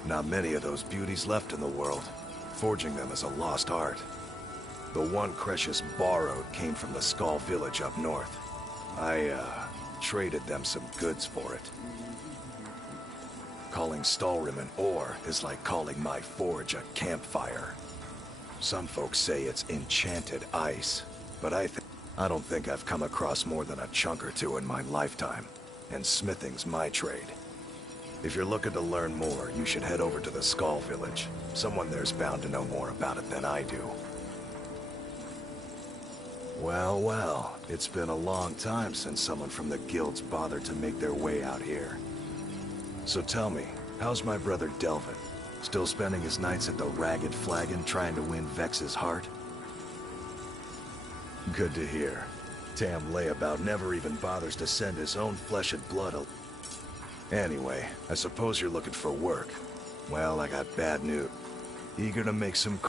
Not many of those beauties left in the world. Forging them is a lost art. The one Crescius borrowed came from the Skull village up north. I, traded them some goods for it. Calling Stalrim an ore is like calling my forge a campfire. Some folks say it's enchanted ice, but I don't think I've come across more than a chunk or two in my lifetime, and smithing's my trade. If you're looking to learn more, you should head over to the Skull village. Someone there's bound to know more about it than I do. Well, it's been a long time since someone from the guilds bothered to make their way out here. So tell me, how's my brother Delvin? Still spending his nights at the Ragged Flagon trying to win Vex's heart? Good to hear. Tam Layabout never even bothers to send his own flesh and blood. Anyway, I suppose you're looking for work. Well, I got bad news. Eager to make some...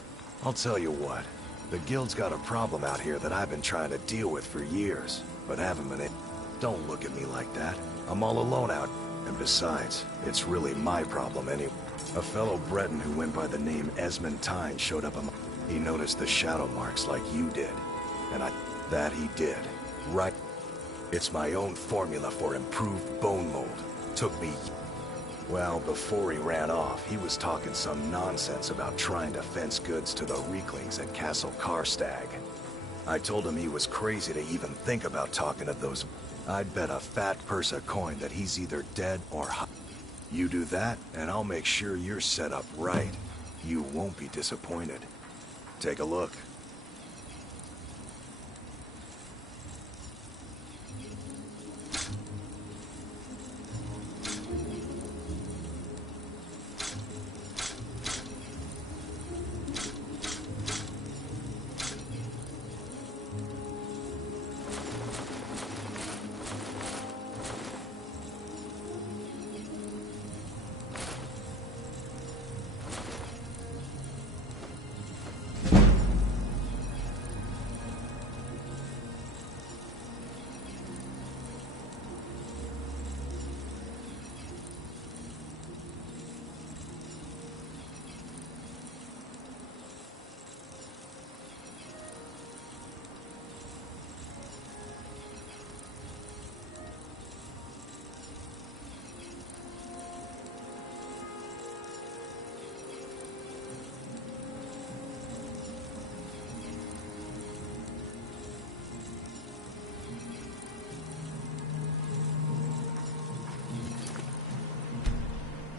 I'll tell you what. The guild's got a problem out here that I've been trying to deal with for years, but haven't been able... Don't look at me like that. I'm all alone out. And besides, it's really my problem anyway. A fellow Breton who went by the name Esmond Tyne showed up. He noticed the shadow marks like you did. And that he did. Right. It's my own formula for improved bone mold. Took me... Well, before he ran off, he was talking some nonsense about trying to fence goods to the Reeklings at Castle Karstag. I told him he was crazy to even think about talking to those... I'd bet a fat purse of coin that he's either dead or hot. You do that, and I'll make sure you're set up right. You won't be disappointed. Take a look.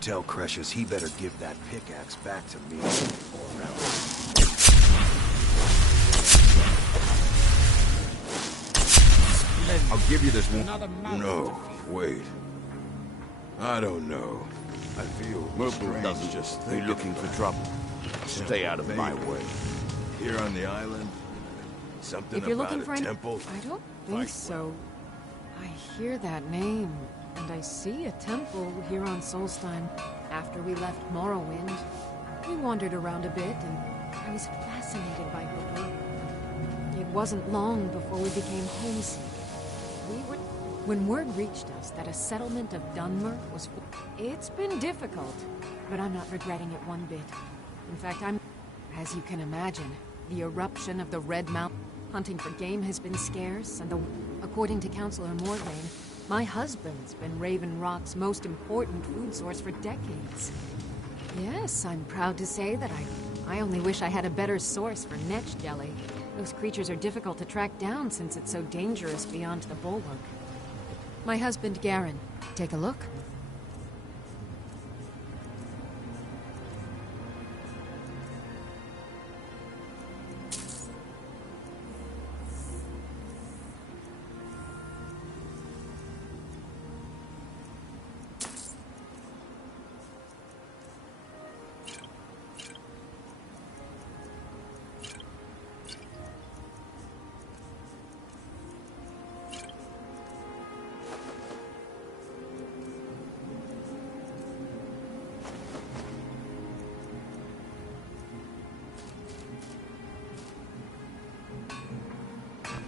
tell Cresius he better give that pickaxe back to me, or else. I'll give you this one. No, wait. I don't know. I feel Murphy doesn't just be looking for trouble. Stay out of my way. Here on the island, something If you're about looking a for an... temple. I don't think so. I hear that name, and I see a temple here on Solstein. After we left Morrowind, we wandered around a bit, and I was fascinated by her work. It wasn't long before we became homesick. When word reached us that a settlement of Dunmer was... It's been difficult, but I'm not regretting it one bit. In fact, as you can imagine, the eruption of the Red Mountain. Hunting for game has been scarce, and according to Councillor Morgaine, my husband's been Raven Rock's most important food source for decades. Yes, I'm proud to say that I only wish I had a better source for netch jelly. Those creatures are difficult to track down since it's so dangerous beyond the bulwark. My husband, Garen. Take a look.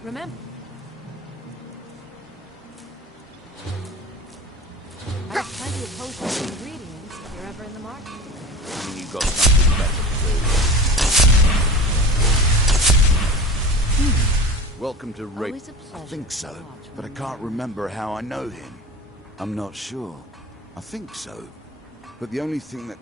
Remember, I have plenty of potions and ingredients if you're ever in the market. You got something better to do. Welcome to Raven. I think so, but I can't remember how I know him. I'm not sure. I think so. But the only thing that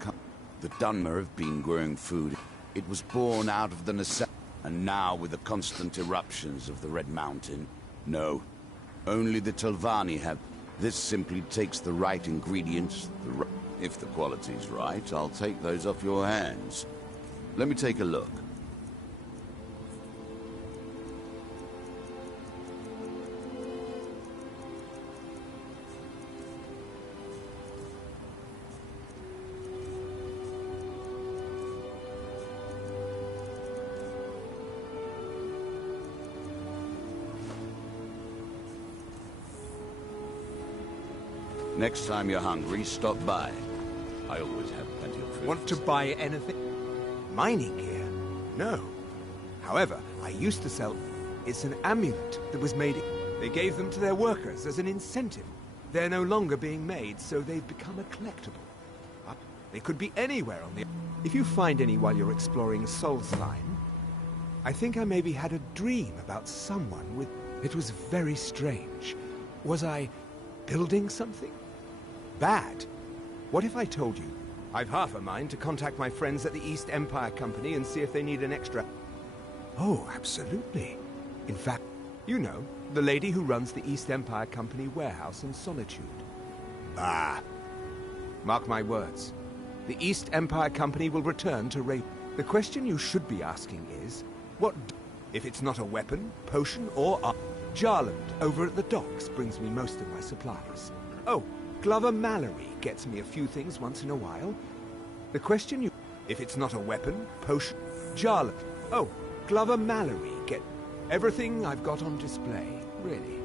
the Dunmer have been growing food. It was born out of the necessity. And now, with the constant eruptions of the Red Mountain, no. Only the Telvanni have. This simply takes the right ingredients. If the quality's right, I'll take those off your hands. Let me take a look. Next time you're hungry, stop by. I always have plenty of food. Want to buy anything? Mining gear? No. However, I used to sell... It's an amulet that was made... They gave them to their workers as an incentive. They're no longer being made, so they've become a collectible. They could be anywhere on the... If you find any while you're exploring Solstheim, I think I maybe had a dream about someone with... It was very strange. Was I building something? Bad? What if I told you? I've half a mind to contact my friends at the East Empire Company and see if they need an extra... Oh, absolutely. In fact, you know, the lady who runs the East Empire Company warehouse in Solitude. Ah. Mark my words. The East Empire Company will return to rape. The question you should be asking is, what... If it's not a weapon, potion, or... Jarland, over at the docks, brings me most of my supplies. Oh, Glover Mallory gets me a few things once in a while. The question you... If it's not a weapon, potion... Jarland. Oh, Glover Mallory get... Everything I've got on display, really.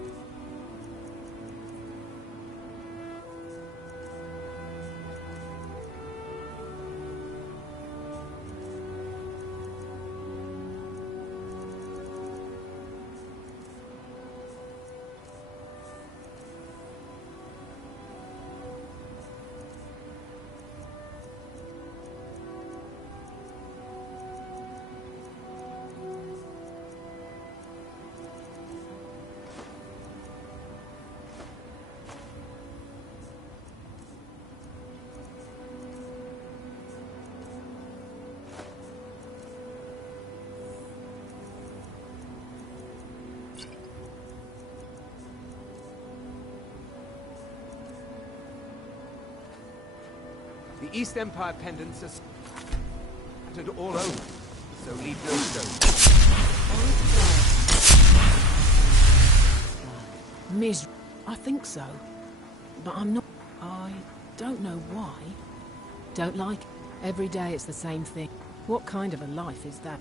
The East Empire pendants are scattered all over, so leave no stone. I think so. But I'm not... I don't know why. Don't like... Every day it's the same thing. What kind of a life is that?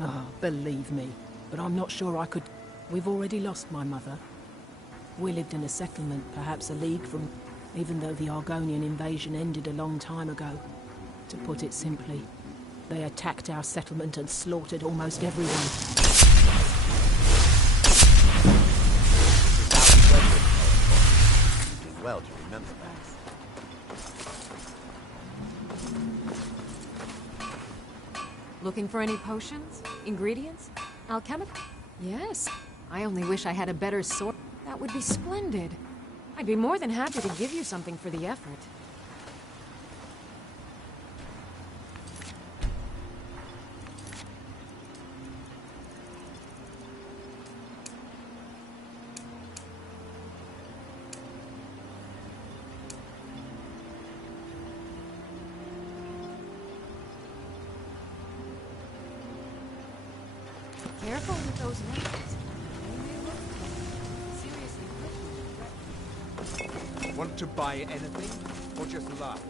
Ah, believe me. But I'm not sure I could... We've already lost my mother. We lived in a settlement, perhaps a league from... Even though the Argonian invasion ended a long time ago. To put it simply, they attacked our settlement and slaughtered almost everyone. Well to remember that. Looking for any potions? Ingredients? Alchemical? Yes. I only wish I had a better sword. That would be splendid. I'd be more than happy to give you something for the effort. Careful with those lights. They may look seriously. Want to buy anything, or just laugh?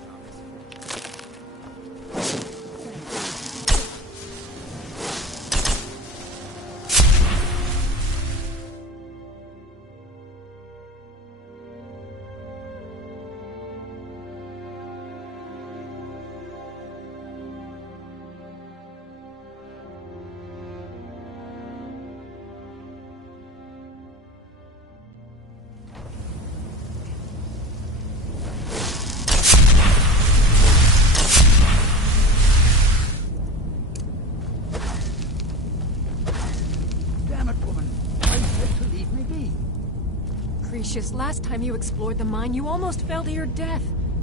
Last time you explored the mine, you almost fell to your death.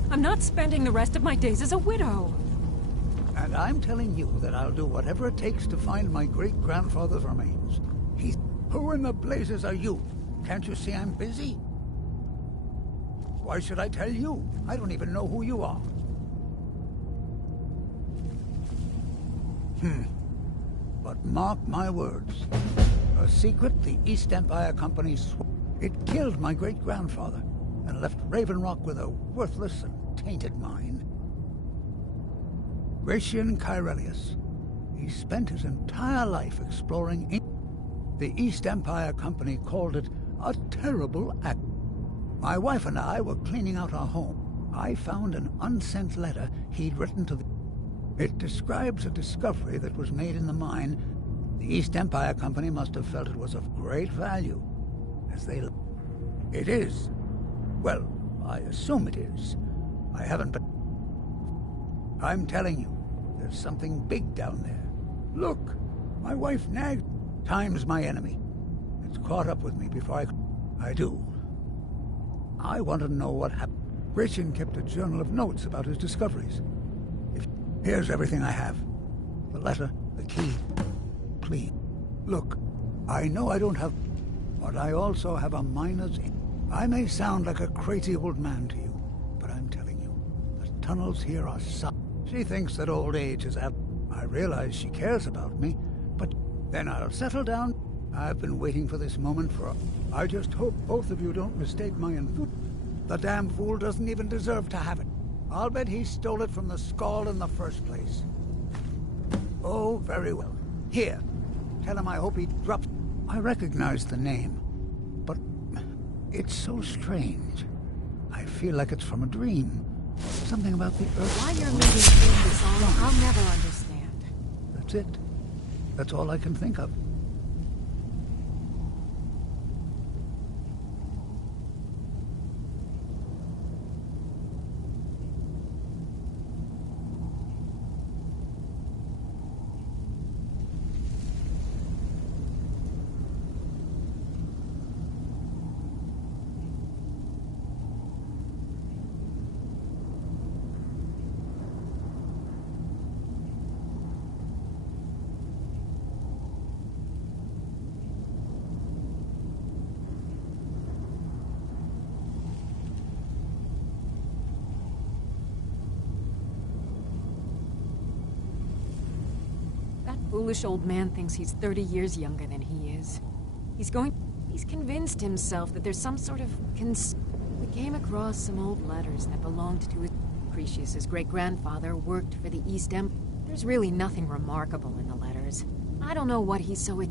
I'm not spending the rest of my days as a widow. And I'm telling you that I'll do whatever it takes to find my great-grandfather's remains. Who in the blazes are you? Can't you see I'm busy? Why should I tell you? I don't even know who you are. But mark my words. A secret the East Empire Company It killed my great-grandfather, and left Raven Rock with a worthless and tainted mine. Gratian Kyrelius. He spent his entire life exploring... The East Empire Company called it a terrible act. My wife and I were cleaning out our home. I found an unsent letter he'd written to the... It describes a discovery that was made in the mine. The East Empire Company must have felt it was of great value. As they... It is. Well, I assume it is. I haven't been... I'm telling you, there's something big down there. Look, my wife nagged. Time's my enemy. It's caught up with me before I do. I want to know what happened. Gratian kept a journal of notes about his discoveries. Here's everything I have. The letter, the key. Please. Look, I know I don't have... But I also have a miner's... I may sound like a crazy old man to you, but I'm telling you, the tunnels here are She thinks that old age is up. I realize she cares about me, but then I'll settle down. I've been waiting for this moment for... I just hope both of you don't mistake my enthusiasm. The damn fool doesn't even deserve to have it. I'll bet he stole it from the Skull in the first place. Oh, very well. Here, tell him I hope he drops... I recognize the name, but it's so strange. I feel like it's from a dream. Something about the earth... Why you're leaving this on, I'll never understand. That's it. That's all I can think of. Foolish old man thinks he's 30 years younger than he is. He's convinced himself that there's some sort of We came across some old letters that belonged to his... Cretius's great-grandfather worked for the East Empire. There's really nothing remarkable in the letters. I don't know what he's so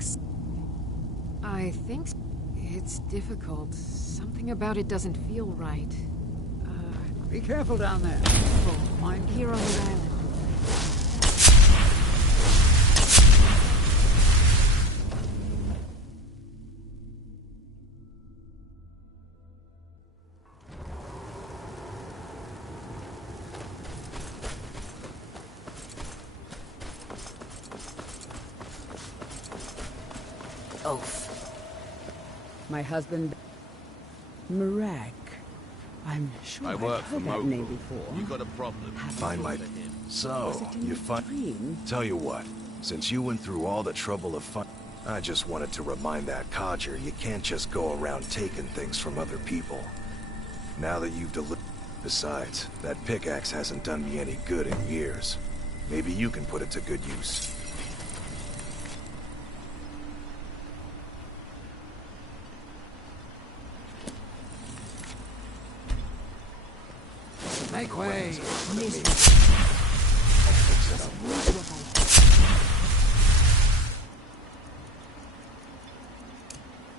I think it's difficult. Something about it doesn't feel right. Be careful down there. Mind here on the island. Oath. My husband, Marek. I'm sure I I've work for heard that Mogul. name before. You got a problem? Find my... So, you find... Tell you what, since you went through all the trouble of I just wanted to remind that codger you can't just go around taking things from other people. Now that you've delivered... Besides, that pickaxe hasn't done me any good in years. Maybe you can put it to good use. Make way.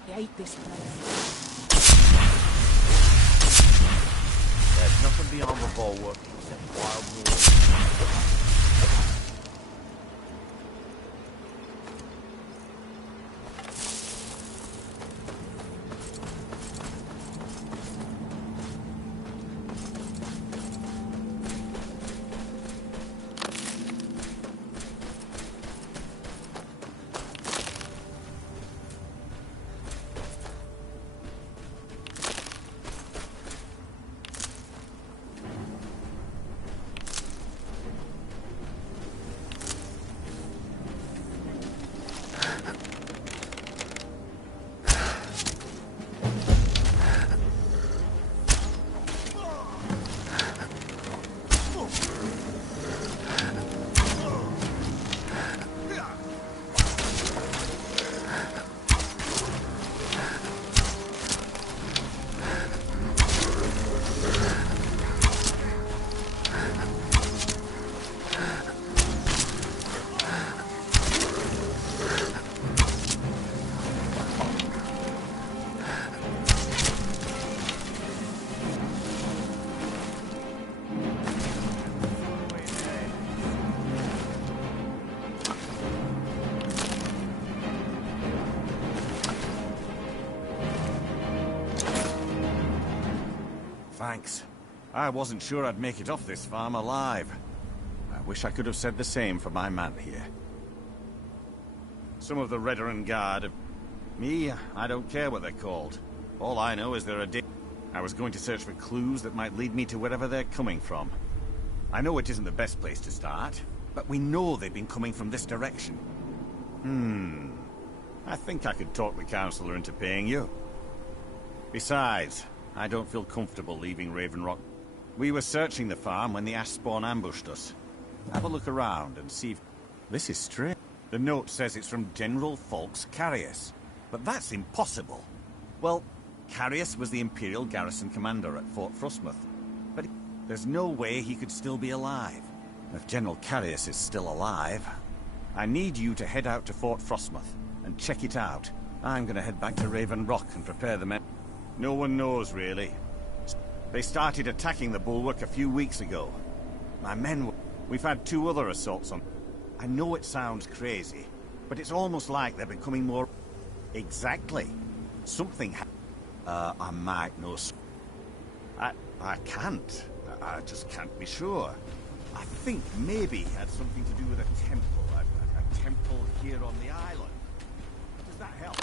I hate this place. There's nothing beyond the bulwark except wild wolves. Thanks. I wasn't sure I'd make it off this farm alive. I wish I could have said the same for my man here. Some of the Redoran Guard have... Me, I don't care what they're called. All I know is they're a I was going to search for clues that might lead me to wherever they're coming from. I know it isn't the best place to start, but we know they've been coming from this direction. I think I could talk the Councillor into paying you. Besides, I don't feel comfortable leaving Raven Rock. We were searching the farm when the ash spawn ambushed us. Have a look around and see if... This is strange. The note says it's from General Folks Carius, but that's impossible. Well, Carius was the Imperial garrison commander at Fort Frostmoth, but there's no way he could still be alive. If General Carius is still alive, I need you to head out to Fort Frostmoth and check it out. I'm gonna head back to Raven Rock and prepare the men. No one knows, really. They started attacking the bulwark a few weeks ago. My men... We've had 2 other assaults on... I know it sounds crazy, but it's almost like they're becoming more... Exactly. Something I might know... I can't. I just can't be sure. I think maybe it had something to do with a temple. A temple here on the island. Does that help?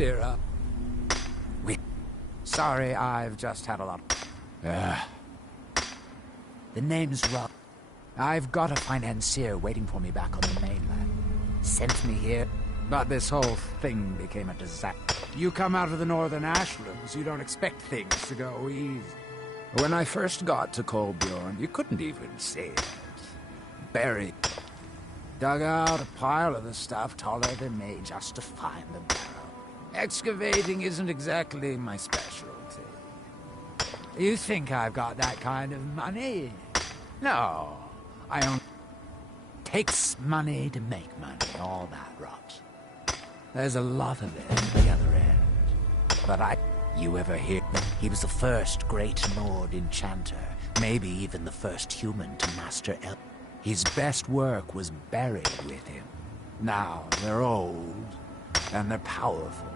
financier. Sorry, I've just had a lot. The name's Rob. I've got a financier waiting for me back on the mainland. Sent me here, but this whole thing became a disaster. You come out of the northern ashlands, you don't expect things to go easy. When I first got to Kolbjorn, you couldn't even see it. Buried. Dug out a pile of the stuff taller than me just to find the barrel. Excavating isn't exactly my specialty. You think I've got that kind of money? No, I only... Takes money to make money, all that rot. There's a lot of it at the other end. But you ever hear? He was the first great Nord enchanter, maybe even the first human to master El. His best work was buried with him. Now they're old, and they're powerful.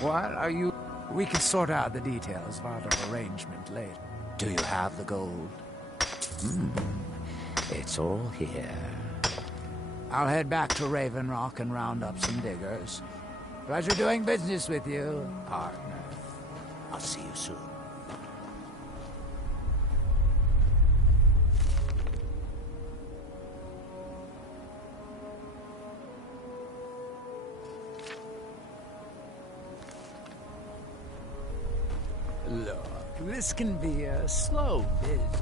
What are you... We can sort out the details of our arrangement later. Do you have the gold? It's all here. I'll head back to Raven Rock and round up some diggers. Pleasure doing business with you, partner. I'll see you soon. Look, this can be a slow business.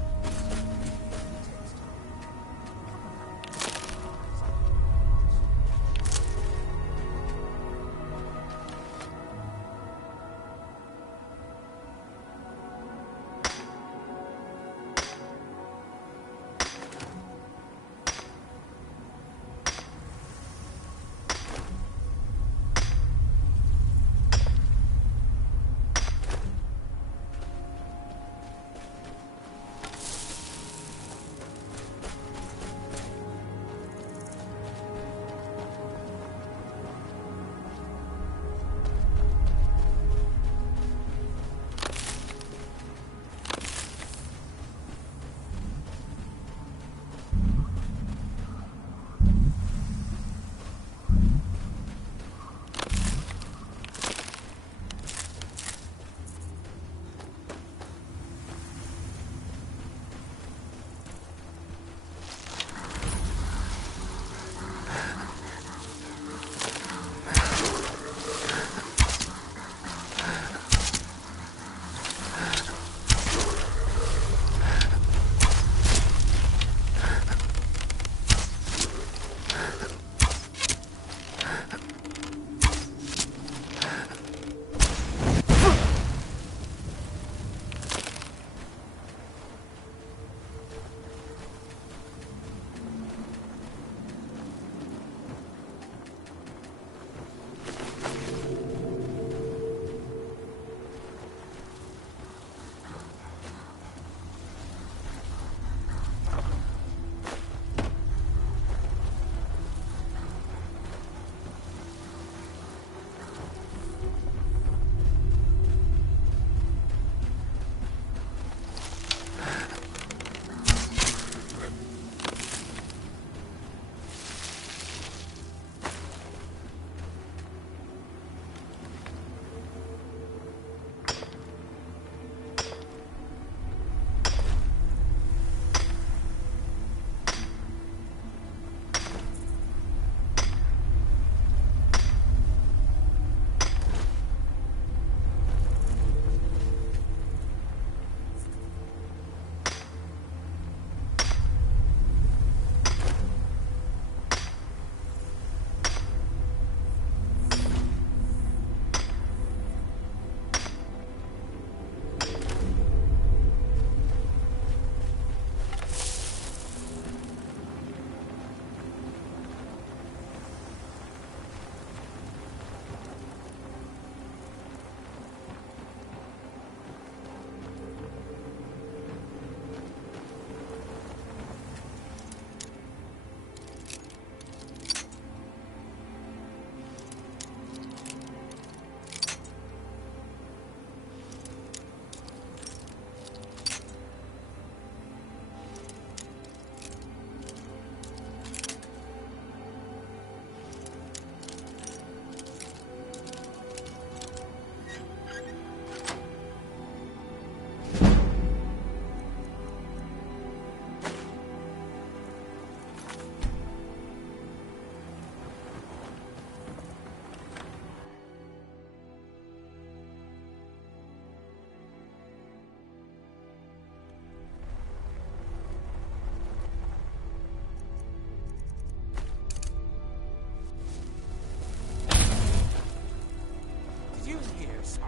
you here, son.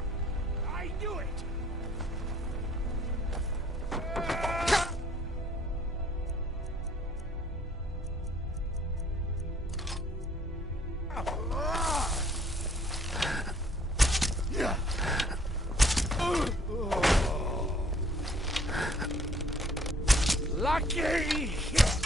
I knew it! Lucky hit!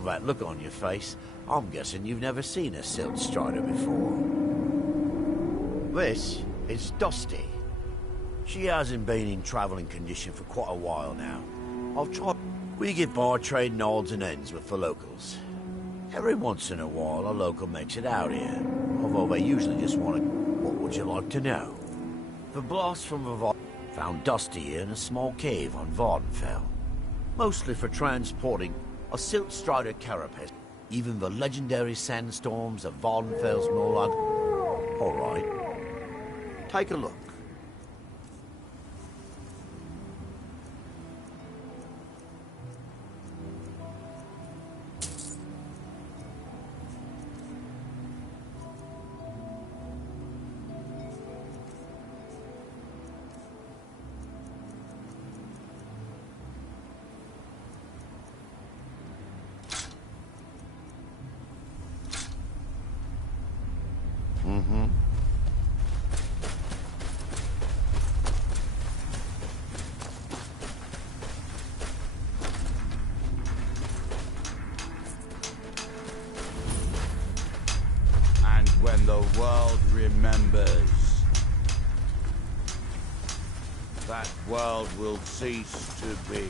From that look on your face, I'm guessing you've never seen a silt strider before. This is Dusty. She hasn't been in travelling condition for quite a while now. I've tried. We get by trading odds and ends with the locals. Every once in a while, a local makes it out here, although they usually just want to... What would you like to know? The blast from the found Dusty here in a small cave on Vardenfell, mostly for transporting a silt strider carapace. Even the legendary sandstorms of Vardenfell's Molag. All right, take a look. When the world remembers, that world will cease to be.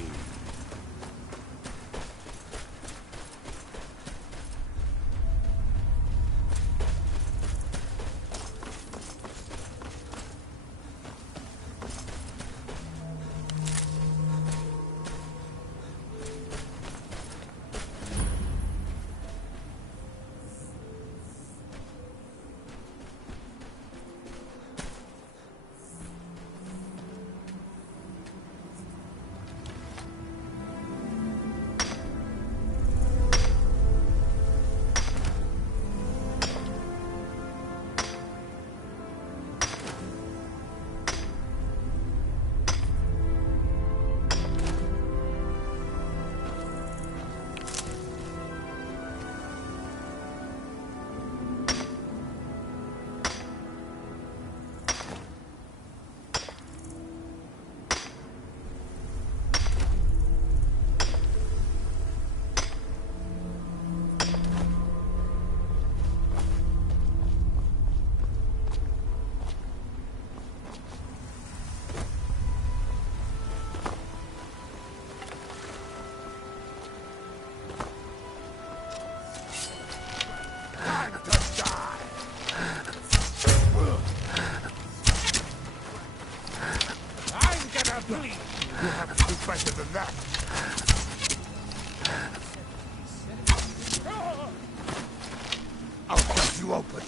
You have to do better than that. I'll cut you open.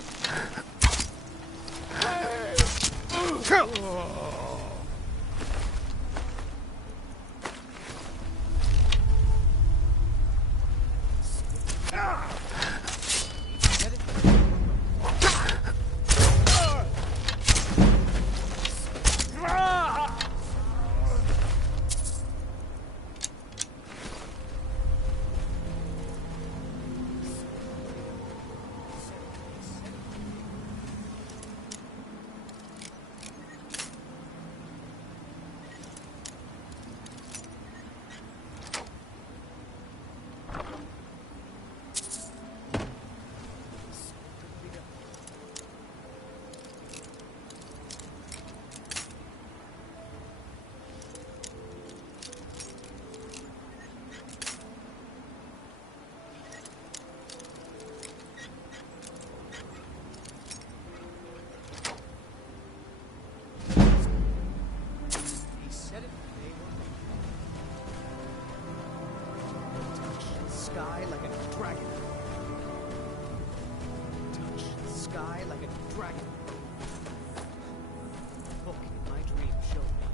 Sky like a dragon. Touch the sky like a dragon. Book in my dream showed me.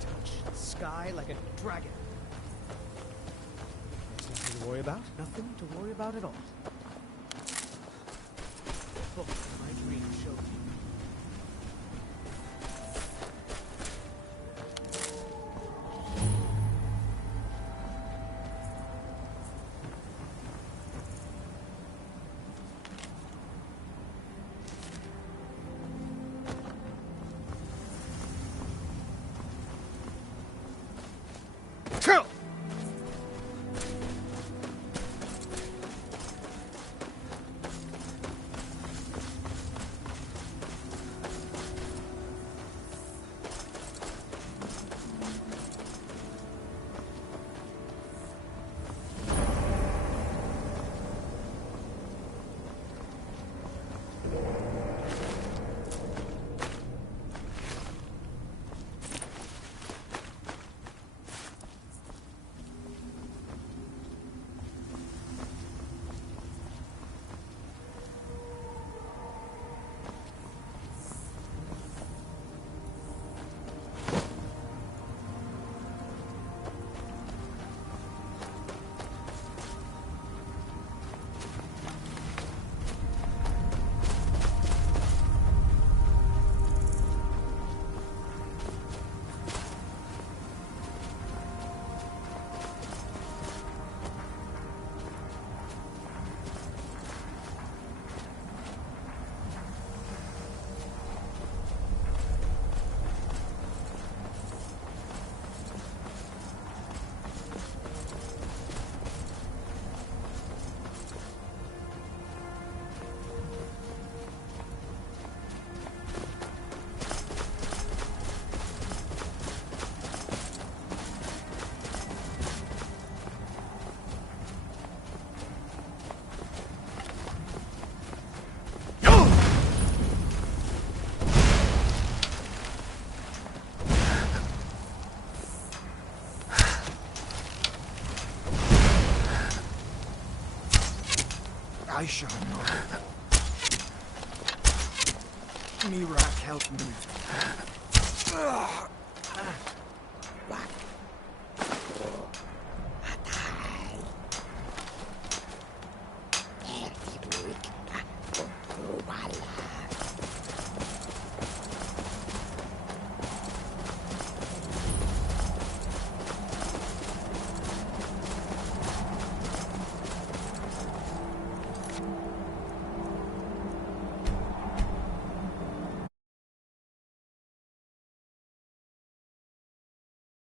Touch the sky like a dragon. There's nothing to worry about. Nothing to worry about at all. Book in my dream showed me. I shall not. Mirak, help me. Whack.